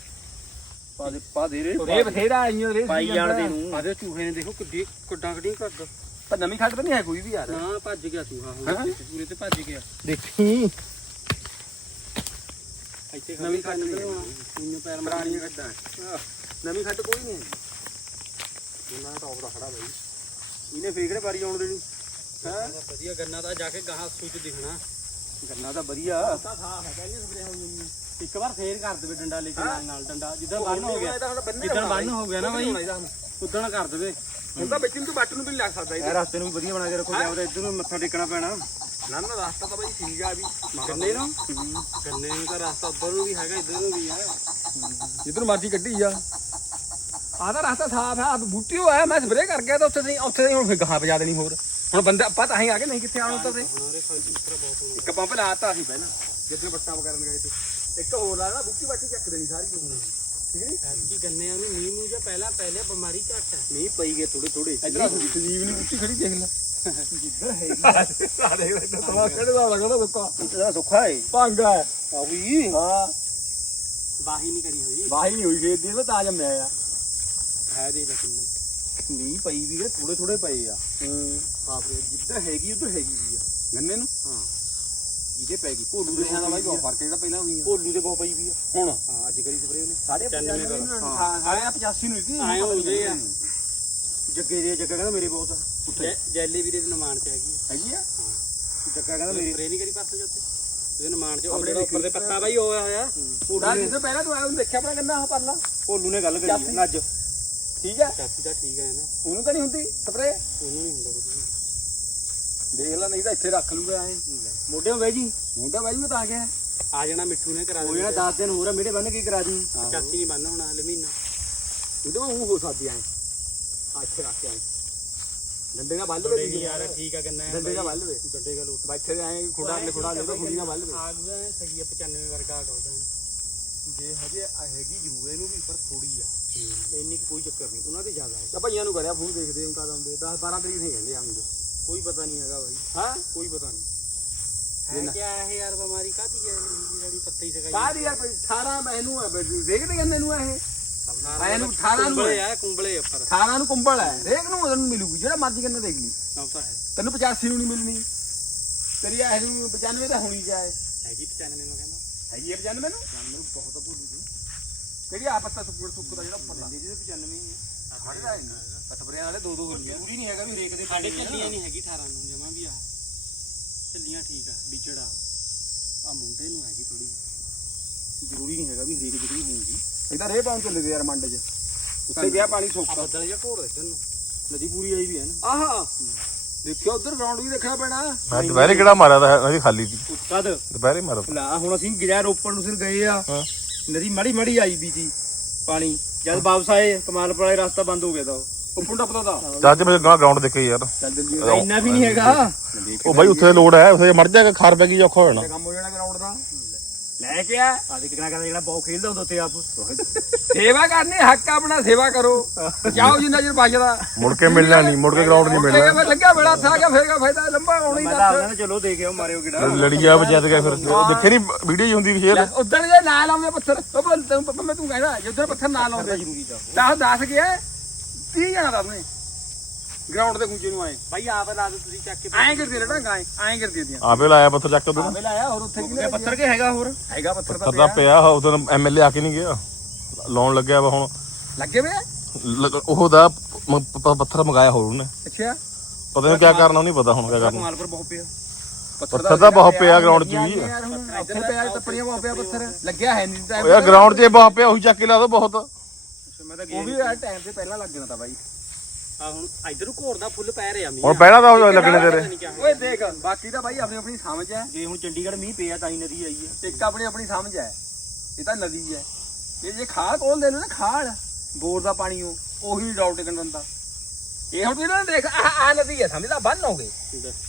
ਪਾ ਦੇ ਪਾ ਦੇ ਰੇ ਰੇ ਬਥੇਰਾ ਆਈਆਂ ਰੇ ਪਾਈ ਜਾਣ ਦੇ ਨੂੰ। ਆਦੇ ਚੂਹੇ ਨੇ ਦੇਖੋ ਕਿੱਡੀ ਕੁੱਡਾ ਕਿੱਡੀ ਪੱਗ। ਪਰ ਨਵੀਂ ਖੱਟ ਤਾਂ ਨਹੀਂ ਹੈ ਕੋਈ ਵੀ ਯਾਰ। ਨਾ ਭੱਜ ਗਿਆ ਚੂਹਾ ਹੁਣ ਪੂਰੇ ਤੇ ਭੱਜ ਗਿਆ। ਦੇਖੀ। ਇੱਥੇ ਨਵੀਂ ਕੱਢ ਨਿਕਲਣਾ ਪੈਰ ਪੁਰਾਣੀਆਂ ਖੱਟਾਂ ਨਵੀਂ ਖੱਟ ਕੋਈ ਨਹੀਂ ਹੈ। ਦਾ ਟੌਪ ਦਾ ਖੜਾ ਬਾਈ। ਇਹਨੇ ਫੇਰ ਕਿਹੜੇ ਵਾਰੀ ਆਉਣ ਦੇਣੀ? ਹੈ? ਵਧੀਆ ਗੰਨਾ ਤਾਂ ਜਾ ਕੇ ਗਾਹਾਂ ਸੂਚ ਦਿਖਣਾ। ਗੰਨਾ ਤਾਂ ਵਧੀਆ। ਤਾਂ ਸਾਫ਼ ਹੈ ਕਹਿੰਦੇ ਸਪਰੇ ਹੋ ਜਾਂਦੀ ਇੱਕ ਵਾਰ ਫੇਰ ਕਰ ਦੇਵੇ ਡੰਡਾ ਲੈ ਕੇ ਨਾਲ ਨਾਲ ਡੰਡਾ ਜਿੱਦਾਂ ਬੰਨ ਹੋ ਗਿਆ। ਜਿੱਦਣ ਬੰਨ ਹੋ ਗਿਆ ਨਾ ਬਾਈ ਉਦਣ ਕਰ ਦੇਵੇ। ਹੁਣ ਤਾਂ ਵਿੱਚ ਨੂੰ ਬੱਟ ਨੂੰ ਵੀ ਲੱਗ ਸਕਦਾ ਇਹ ਰਸਤੇ ਨੂੰ ਵੀ ਵਧੀਆ ਬਣਾ ਕੇ ਰੱਖੋ ਜਾਂ ਇੱਧਰ ਨੂੰ ਮੱਥਾ ਟੇਕਣਾ ਪੈਣਾ। ਨਾ ਨਾ ਰਸਤਾ ਤਾਂ ਬਾਈ ਠੀਕ ਆ ਵੀ। ਗੰਨੇ ਨੂੰ? ਗੰਨੇ ਨੂੰ ਤਾਂ ਰਸਤਾ ਉੱਧਰ ਨੂੰ ਵੀ ਹੈਗਾ ਇੱਧਰ ਨੂੰ ਵੀ ਹੈ ਜਿੱਧਰ ਮਰਜ਼ੀ ਕੱਢੀ ਜਾ। ਆਹ ਤਾਂ ਰਸਤਾ ਸਾਫ਼ ਹੈ ਆ ਬੂਟੀ ਹੋਇਆ ਮੈਂ ਸਪਰੇ ਕਰ ਗਿਆ ਤਾਂ ਉੱਥੇ ਨਹੀਂ ਉੱਥੇ ਹੁਣ ਫਿਰ ਗਾਹਾਂ ਵਜਾ ਦੇਣੀ ਹੋਰ। ਹੁਣ ਬੰਦਾ ਆਪਾਂ ਤਾਂ ਅਸੀਂ ਆ ਗਏ ਨਹੀਂ ਕਿੱਥੇ ਆਉਣ ਤੇ। ਇੱਕ ਪੰਪ ਲਾਤਾ ਅਸੀਂ ਪਹਿਲਾਂ ਜਿੱਥੇ ਬੱਟਾਂ ਕਰਨ ਗਏ ਸੀ। ਇੱਕ ਹੋਰ ਲਾ ਨਾ ਬੂਟੀ ਬਾਟੀ ਚੱਕ ਦੇਣੀ ਸਾਰੀ ਠੀਕ ਨਹੀਂ ਐਤਕੀ ਗੰਨਿਆਂ ਨੂੰ ਮੀਂਹ ਮੂੰਹ ਜਾਂ ਪਹਿਲਾਂ ਪਹਿਲੇ ਬਿਮਾਰੀ ਘੱਟ ਹੈ। ਨਹੀਂ ਪਈ ਗਏ ਥੋੜੇ ਥੋੜੇ ਇਧਰ ਆ ਸੰਜੀਵ ਨਹੀਂ ਬੂਟੀ ਖੜੀ ਦੇਖ ਲੈ। ਜਿੱਧਰ ਹੈਗੀ ਆ। ਲੈ ਤਵਾ ਕਿਹੜੇ ਦਾ ਲੱਗਦਾ ਸੁੱਕਾ? ਇਹਦਾ ਸੁੱਖਾ ਹੈ ਭੰਗ ਹੈ। ਆ ਵੀ। ਹਾਂ। ਬਾਹੀ ਨਹੀਂ ਕਰੀ ਹੋਈ। ਵਾਹੀ ਨਹੀਂ ਹੋਈ ਦੀ ਉਹ ਤਾਂ ਜੰਮਿਆ ਆ। ਹੈ ਦੇ ਲੇਕਿਨ ਨਹੀਂ ਪਈ ਵੀ ਗਏ ਥੋੜੇ ਥੋੜੇ ਪਏ ਆ। ਹੂੰ। ਆਪ ਜਿੱਦਾਂ ਹੈਗੀ ਉਧਰ ਹੈਗੀ ਵੀ ਆ। ਗੰਨੇ ਨੂੰ? ਜਿਹਦੇ ਪੈ ਗਈ ਭੋਲੂ ਦੇ ਦਾ ਬਾਈ ਬਹੁਤ ਫ਼ਰਕ ਹੈਗਾ ਪਹਿਲਾਂ ਹੋਈਆਂ ਭੋਲੂ ਦੇ ਬਹੁਤ ਪਈ ਵੀ ਆ। ਹੁਣ? ਹਾਂ ਅੱਜ ਕਰੀ ਸਪਰੇ ਉਹਨੇ। ਸਾਡੇ 95 ਨੂੰ ਹਾਂ। ਸਾਡੇ 85 ਨੂੰ ਸੀ ਆਏ ਹੋ ਗਏ ਆ। ਜੱਗੇ ਦੇ ਜੱਗਾ ਕਹਿੰਦਾ ਮੇਰੇ ਬਹੁਤ ਆ। ਜੈ- ਜੈਲੀ ਵੀਰੇ ਦੇ ਨਿਮਾਣ ਚ ਹੈਗੀ ਹੈਗੀ ਆ? ਜੱਗਾ ਕਹਿੰਦਾ ਮੇਰੇ ਸਪਰੇ ਨਹੀਂ ਕਰੀ ਪਰਸੋਂ ਜੋਤੇ ਉਹਦੇ ਨਿਮਾਣ ਚ ਆਪਣੇ ਉੱਪਰ ਦੇ ਪੱਤਾ ਬਾਈ ਹੋਇਆ ਹੋਇਆ ਨਾ ਜਿੱਦੋਂ ਪਹਿਲਾਂ ਤੂੰ ਆਇਆ ਉਹਨੂੰ ਦੇਖਿਆ ਆਪਣਾ ਗੰਨਾ ਉਹ ਪਰਲਾ? ਭੋਲੂ ਨੇ ਗੱਲ ਕਰੀ ਨਾ ਅੱਜ ਠੀਕ ਹੈ? ਚਾਚੀ ਦਾ ਠੀਕ ਹੈ ਨਾ। ਉਹਨੂੰ ਤਾਂ ਨਹੀਂ ਹੁੰਦੀ ਸਪਰੇ ਉਹਨੂੰ ਨਹੀਂ ਹੁੰਦਾ ਕੁਝ ਦੇਖ ਲੈ ਨਹੀਂ ਤਾਂ ਇੱਥੇ ਰੱਖ ਲੂਗਾ ਐ। ਮੋਢੇ ਹੋ ਗਏ ਜੀ। ਤਾਂ ਬਾਈ ਉਹ ਤਾਂ ਆ ਗਿਆ। ਆ ਜਾਣਾ ਮਿੱਠੂ ਨੇ ਕਰਾ ਹੋ ਦੇਣਾ ਜਾਣਾ 10 ਦਿਨ ਹੋਰ ਆ ਮੇਰੇ ਬੰਨ ਕੇ ਕਰਾ ਦੀ। ਚਾਚੀ ਨਹੀਂ ਬੰਨ ਹੋਣਾ ਹਲੇ ਮਹੀਨਾ। ਉਹਦੇ ਉਹ ਹੋ ਸਕਦੀ ਐ। ਆ ਇੱਥੇ ਰੱਖ ਕੇ ਆਏ ਡੰਡੇ ਨਾਲ ਬੱਲ ਵੇ ਯਾਰ ਠੀਕ ਆ ਗੰਨਾ ਡੰਡੇ ਨਾਲ ਬੱਲ ਵੇ ਡੱਡੇ ਗਾ ਲੋਟ। ਬੈਠੇ ਦੇ ਐ ਖੁੰਡਾ ਲੈ ਖੁੰਡਾ ਲੈ ਨਾਲ ਬੱਲ ਵੇ ਆ ਗਿਆ ਸਹੀ ਆ 95 ਵਰਗਾ ਆ ਗਿਆ ਜੇ ਹਜੇ ਹੈਗੀ ਜ਼ਰੂਰ ਇਹਨੂੰ ਵੀ ਪਰ ਥੋੜੀ ਆ। ਇੰਨੀ ਕੋਈ ਚੱਕਰ ਨਹੀਂ ਉਹਨਾਂ ਦੇ ਜ਼ਿਆਦਾ ਹੈ ਤਾਂ ਭਈਆਂ ਨੂੰ ਕਰਿਆ ਫੋਨ ਦੇਖਦੇ ਹਾਂ ਕਦ ਆਉਂਦੇ 10 12 ਤਰੀਕ ਨਹੀਂ ਕਹਿੰਦੇ ਆਉਂਦੇ ਕੋਈ ਪਤਾ ਨਹੀਂ ਹੈਗਾ ਬਾਈ। ਹਾਂ? ਕੋਈ ਪਤਾ ਨਹੀਂ। ਹੈ ਕਿਆ ਹੈ ਯਾਰ ਬਿਮਾਰੀ ਕਾਦੀ ਹੈ ਜਿਹੜੀ ਪੱਤੇ ਹੀ ਸਗਾਈ ਕਾਹਦੀ ਯਾਰ 18 ਮੈਨੂੰ ਹੈ ਦੇਖਦੇ ਕਹਿੰਦੇ ਨੂੰ ਇਹ। ਐ ਨੂੰ 18 ਨੂੰ ਹੈ ਕੁੰਬਲੇ ਉੱਪਰ। 18 ਨੂੰ ਕੁੰਬਲ ਹੈ ਰੇਕ ਨੂੰ ਉਹਨੂੰ ਮਿਲੂਗੀ ਜਿਹੜਾ ਮਰਜ਼ੀ ਕਹਿੰਦਾ ਦੇਖ ਲਈ। ਤੈਨੂੰ 85 ਨੂੰ ਨਹੀਂ ਮਿਲਣੀ। ਤੇਰੀ ਇਹ ਨੂੰ 95 ਤਾਂ ਹੋਣੀ ਚਾਹੇ ਹੈਗੀ 95 ਨੂੰ ਕਹਿੰਦਾ? ਹੈਗੀ ਹੈ 95 ਨੂੰ? 95 ਨੂੰ ਬਹੁਤ ਭੁੱਲ ਗਈ ਕਿਹੜੀ ਆ ਪੱਤਾ ਸੁੱਕ ਸੁੱਕ ਦਾ ਜਿਹੜਾ ਉੱਪਰ ਦਾ ਜਿਹਦੇ 95 ਹੀ ਆ। ਖੜੇ ਦਾ ਨਹੀਂ ਸਪਰੇਆਂ ਵਾਲੇ ਦੋ ਦੋ ਗਲੀਆਂ ਜ਼ਰੂਰੀ ਨਹੀਂ ਹੈਗਾ ਵੀ ਹਰੇਕ ਦੇ ਸਾਡੇ ਝੱਲੀਆਂ ਨਹੀਂ ਹੈਗੀ 18 ਨੂੰ ਜਮਾ ਵੀ ਆ। ਝੱਲੀਆਂ ਠੀਕ ਆ ਵਿਚੜਾ। ਆ ਮੁੰਡੇ ਨੂੰ ਹੈਗੀ ਥੋੜੀ ਜ਼ਰੂਰੀ ਨਹੀਂ ਹੈਗਾ ਵੀ ਹਰੇਕ ਜਿਹੜੀ ਹੋਊਗੀ। ਇਹ ਤਾਂ ਰੇ ਪਾਉਣ ਚੱਲੇ ਯਾਰ ਮੰਡ 'ਚ। ਉੱਥੇ ਗਿਆ ਪਾਣੀ ਆ ਸੁੱਕ ਬੱਦਲ ਜਿਹਾ ਘੋੜ ਇੱਧਰ ਨੂੰ ਨਦੀ ਪੂਰੀ ਆਈ ਵੀ ਹੈ ਨਾ। ਆਹਾ! ਦੇਖਿਓ ਉਧਰ ਗਰਾਊਂਡ ਵੀ ਦੇਖਣਾ ਪੈਣਾ। ਮੈਂ ਦੁਪਹਿਰੇ ਕਿਹੜਾ ਮਾਰਿਆ ਤਾਂ ਨਦੀ ਖਾਲੀ ਸੀ। ਕਦ ਦੁਪਹਿਰੇ ਮਾਰਿਆ ਤਾ। ਲਾ ਹੁਣ ਅਸੀਂ ਗਿਆ ਰੋਪੜ ਨੂੰ ਸਿਰ ਗਏ ਆ। ਹਾਂ। ਨਦੀ ਮਾੜੀ ਮਾੜੀ ਆਈ ਵੀ ਸੀ ਪਾਣੀ। ਜਦ ਵਾਪਸ ਆਏ ਕਮਾਲਪੁਰ ਵਾਲੇ ਰਸਤਾ ਬੰਦ ਹੋ ਗਿਆ ਤਾਂ। ਉਹ। ਉਹ ਪੁੰਡਾ ਪਤਾ ਦਾ। ਚਾਚੇ ਮੇਰੇ ਗਾਂ ਗਰਾਊਂਡ ਦੇਖੇ ਯਾਰ। ਚੱਲ ਜਲਦੀ ਇੰਨਾ ਵੀ ਨਹੀਂ ਹੈਗਾ। ਉਹ ਬਾਈ ਉੱਥੇ ਲੋੜ ਹੈ ਉੱਥੇ ਮਰ ਜਾਏਗਾ ਖਾਰ ਪੈ ਗਈ ਔਖਾ ਹੋ ਜਾਣਾ। ਕੰਮ ਹੋ ਜਾਣਾ ਗਰਾਊਂਡ ਦਾ। ਲੈ ਕੇ ਆ। ਆ ਦੇਖ ਕਿਹੜਾ ਕਹਿੰਦਾ ਜਿਹੜਾ ਬਹੁਤ ਖੇਲਦਾ ਹੁੰਦਾ ਉੱਥੇ ਆਪ। ਸੇਵਾ ਕਰਨੀ ਹੱਕ ਆਪਣਾ ਸੇਵਾ ਕਰੋ। ਜਾਓ ਜਿੰਨਾ ਚਿਰ ਬਚਦਾ ਮੁੜ ਕੇ ਮਿਲਣਾ ਨਹੀਂ ਮੁੜ ਕੇ ਗਰਾਊਂਡ ਨਹੀਂ ਮਿਲਣਾ। ਫਿਰ ਲੱਗਾ ਬੜਾ ਥਾ ਗਿਆ ਫਿਰ ਕਾ ਫਾਇਦਾ ਲੰਬਾ ਹੋਣਾ ਮੈਂ ਤਾਂ ਦੱਸ ਕਹਿੰਦਾ ਚਲੋ ਦੇਖ ਆਓ ਮਾਰਿਓ ਕਿਹੜਾ। ਲੜੀ ਜਾ ਵਜਾ ਗਿਆ ਫਿਰ। ਦੇਖੇ ਨਹੀਂ ਵੀਡੀਓ ਹੀ ਹੁੰਦੀ ਖੇਲ ਉਦੋਂ ਜੇ ਨਾ ਲਾਉਂਦੇ ਪੱਥਰ ਉਹ ਬੰਦ ਪਤਾ ਮੈਂ ਤੂੰ ਕਹਿਣਾ ਜਦੋਂ ਪੱਥਰ ਨਾ ਲਾਉਂਦੇ ਜ਼ਰੂਰੀ ਦਾ ਤਾਂ। ਦੱਸ ਗਿਆ 30 ਜਣਾ ਦਾ ਉਹਨੇ। ਗਰਾਊਂਡ ਦੇ ਗੁੰਜੇ ਨੂੰ ਆਏ। ਬਾਈ ਆਪ ਲਾ ਦੋ ਤੁਸੀਂ ਚੱਕ ਕੇ ਐਂ ਕਰਦੀ ਰੜਾ ਗਾਂ ਐਂ ਕਰਦੀ ਦੀਆਂ ਆਪੇ ਲਾਇਆ ਪੱਥਰ ਚੱਕ ਦੋ ਆਵੇ ਲਾਇਆ ਹੋਰ ਉੱਥੇ ਕੀ ਪੱਥਰ ਕੇ ਹੈਗਾ ਹੋਰ? ਹੈਗਾ ਪੱਥਰ ਪੱਥਰ ਦਾ ਪਿਆ ਉਦੋਂ ਐਮਐਲਏ ਆ ਕੇ ਨਹੀਂ ਗਿਆ। ਲਾਉਣ ਲੱਗਿਆ ਵਾ ਹੁਣ। ਲੱਗੇ ਵੇ ਲ- ਉਹ ਦਾ ਪੱਥਰ ਮੰਗਾਇਆ ਹੋਰ ਉਹਨੇ। ਅੱਛਾ। ਪਤਾ ਨਹੀਂ ਕੀ ਕਰਨਾ ਨਹੀਂ ਪਤਾ ਹੁਣ ਕੀ ਕਰਨਾ। ਕਮਾਲਪੁਰ ਬਹੁਤ ਪਿਆ। ਪੱਥਰ ਤਾਂ ਬਹੁਤ ਪਿਆ ਗਰਾਊਂਡ 'ਚ ਵੀ ਉੱਥੇ ਪਿਆ ਟੱਪੜੀਆਂ ਬਹੁਤ ਪਿਆ ਪੱਥਰ। ਲੱਗਿਆ ਹੈ ਨਹੀਂ ਉਹ ਟਾਈਮ ਯਾਰ ਗਰਾਊਂਡ 'ਚ ਬਹੁਤ ਪਿਆ ਉਹੀ ਚੱਕ ਕੇ ਲਾ ਦੋ ਬਹੁਤ। ਮੈਂ ਤਾਂ ਉਹ ਵੀ ਟਾਈਮ ਤੇ ਪਹਿਲਾਂ ਲੱਗ ਜਾਣਾ ਤਾਂ ਬਾਈ। ਆ ਹੁਣ ਇਧਰ ਘੋੜ ਦਾ ਫੁੱਲ ਪੈ ਰਿਹਾ ਮੀਂਹ ਹੁਣ ਪਹਿਲਾਂ ਤਾਂ ਉਹ ਲੱਗਣੇ ਤੇਰੇ। ਓਏ ਦੇਖ ਬਾਕੀ ਤਾਂ ਬਾਈ ਆਪਣੀ ਆਪਣੀ ਸਮਝ ਹੈ। ਜੇ ਹੁਣ ਚੰਡੀਗੜ੍ਹ ਮੀਂਹ ਪਿਆ ਤਾਂ ਹੀ ਨਦੀ ਆਈ ਆ ਇੱਕ ਆਪਣੀ ਆਪਣੀ ਸਮਝ ਹੈ। ਇਹ ਤਾਂ ਨਦੀ ਹੈ। ਇਹ ਜੇ ਖਾਲ ਕੋਲ ਦੇ ਨਾ ਖਾਲ ਬੋਰ ਦਾ ਪਾਣੀ ਉਹ ਉਹੀ ਡਾਊਟ ਕਰਨ ਦਿੰਦਾ। ਇਹ ਹੁਣ ਤੂੰ ਇਹਨਾਂ ਨੂੰ ਦੇਖ ਆਹ ਆਹ ਨਦੀ ਹੈ ਸਮਝਦਾ ਬੰਨ ਹੋ। ਗਏ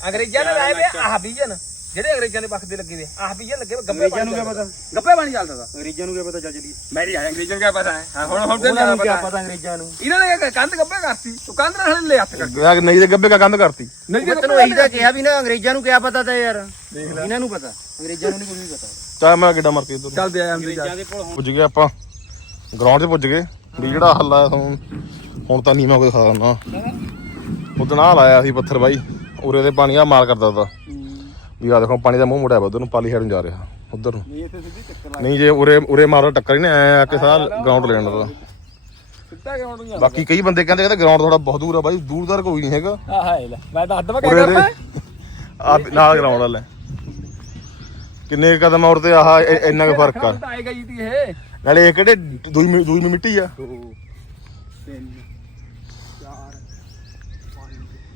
ਅੰਗਰੇਜ਼ਾਂ ਨੇ ਲਾਏ ਵੇ ਆਹ ਬੀਜਨ ਜਿਹੜੇ ਅੰਗਰੇਜ਼ਾਂ ਦੇ ਵਕਤ ਦੇ ਲੱਗੇ ਵੇ ਆਹ ਬੀਜਨ ਲੱਗੇ ਵੇ ਗੱਬੇ ਅੰਗਰੇਜ਼ਾਂ ਨੂੰ ਕਿਆ ਪਤਾ? ਗੱਬੇ ਪਾਣੀ ਚੱਲਦਾ ਤਾ। ਅੰਗਰੇਜ਼ਾਂ ਨੂੰ ਕੀ ਪਤਾ ਚੱਲ ਜਲੀ ਮੇਰੀ ਆਇਆ ਅੰਗਰੇਜ਼ਾਂ ਨੂੰ ਕਿਆ ਪਤਾ ਹੈ? ਹਾਂ ਹੁਣ ਹੁਣ ਤੇ ਉਹਨਾਂ ਨੂੰ ਕੀ ਪਤਾ। ਅੰਗਰੇਜ਼ਾਂ ਨੂੰ? ਇਹਨਾਂ ਨੇ ਕੰਧ ਗੱਬੇ ਕਰਤੀ ਤੂੰ ਕੰਧ ਨਾਲ ਹਲੇ ਲੈ ਹੱਥ ਕਰ ਯਾਰ ਨਹੀਂ ਤੇ ਗੱਬੇ ਕਾ ਕੰਧ ਕਰਤੀ। ਨਹੀਂ ਮੈਂ ਤੈਨੂੰ ਇਹੀ ਤਾਂ ਕਿਹਾ ਵੀ ਨਾ ਅੰਗਰੇਜ਼ਾਂ ਨੂੰ ਕਿਆ ਪਤਾ ਤਾ ਯਾਰ। ਇਹਨਾਂ ਨੂੰ ਪਤਾ। ਅੰਗਰੇਜ਼ਾਂ ਨੂੰ ਨਹੀਂ ਕੁਝ ਵੀ ਪਤਾ। ਚਾਹ ਮੈਂ ਗਿੱਡਾ ਮਾਰ ਕੇ ਇੱਧਰ। ਚੱਲਦੇ ਆ ਅੰਦਰ ਅੰਗਰੇਜ਼ਾਂ ਦੇ ਕੋਲ ਪੁੱਜ ਗਏ ਆਪਾਂ। ਗਰਾਊਂਡ 'ਚ ਪੁੱਜ ਗਏ। ਵੀ ਜਿਹੜਾ ਹੱਲਾ ਹੁਣ ਹੁਣ ਤਾਂ ਨੀਵਾਂ ਕੋਈ ਦਿੰਦਾ ਉਦੋਂ ਆ ਲਾਇਆ ਸੀ ਪੱਥਰ ਬਾਈ। ਉਰੇ ਦੇ ਪਾਣੀ ਆ ਮਾਰ ਕਰਦਾ ਤਾ। ਵੀ ਆ ਦੇਖੋ ਪਾਣੀ ਦਾ ਮੂੰਹ ਮੁੜਿਆ ਵਾ ਉਧਰ ਨੂੰ ਪਾਲੀ ਸਾਈਡ ਨੂੰ ਜਾ ਰਿਹਾ ਉਧਰ ਨੂੰ। ਨਹੀਂ ਇੱਥੇ ਸਿੱਧੀ ਚੱਕਰ ਨਹੀਂ ਜੇ ਉਰੇ ਉਰੇ ਮਾਰੋ ਟੱਕਰ ਹੀ ਨਹੀਂ ਆਇਆ ਕਿ ਸਾਰਾ ਗਰਾਊਂਡ ਲੈਣ ਦਾ। ਸਿੱਧਾ ਬਾਕੀ ਕਈ ਬੰਦੇ ਕਹਿੰਦੇ ਕਹਿੰਦੇ ਗਰਾਊਂਡ ਥੋੜਾ ਬਹੁਤ ਦੂਰ ਆ ਬਾਈ ਦੂਰ ਦਰ ਕੋਈ ਨਹੀਂ ਹੈਗਾ। ਆਹ ਲੈ ਮੈਂ ਦੱਸ ਦਵਾਂ ਕਿਆ ਉਰੇ ਦੇ ਕਰਨਾ ਆ ਨਾਲ ਗਰਾਊਂਡ ਵਾਲਾ। ਕਿੰਨੇ ਕੁ ਕਦਮ ਔਰ ਤੇ ਆਹ ਇ- ਇੰਨਾ ਕੁ ਫ਼ਰਕ ਆ। ਤਾਂ ਆਏਗਾ ਜੀ ਤੀ ਇਹ। ਨਾਲੇ ਇਹ ਕਿਹੜੇ ਦੂਈ ਮਿ- ਦੂਈ ਮਿ- ਮਿੱਟੀ ਆ?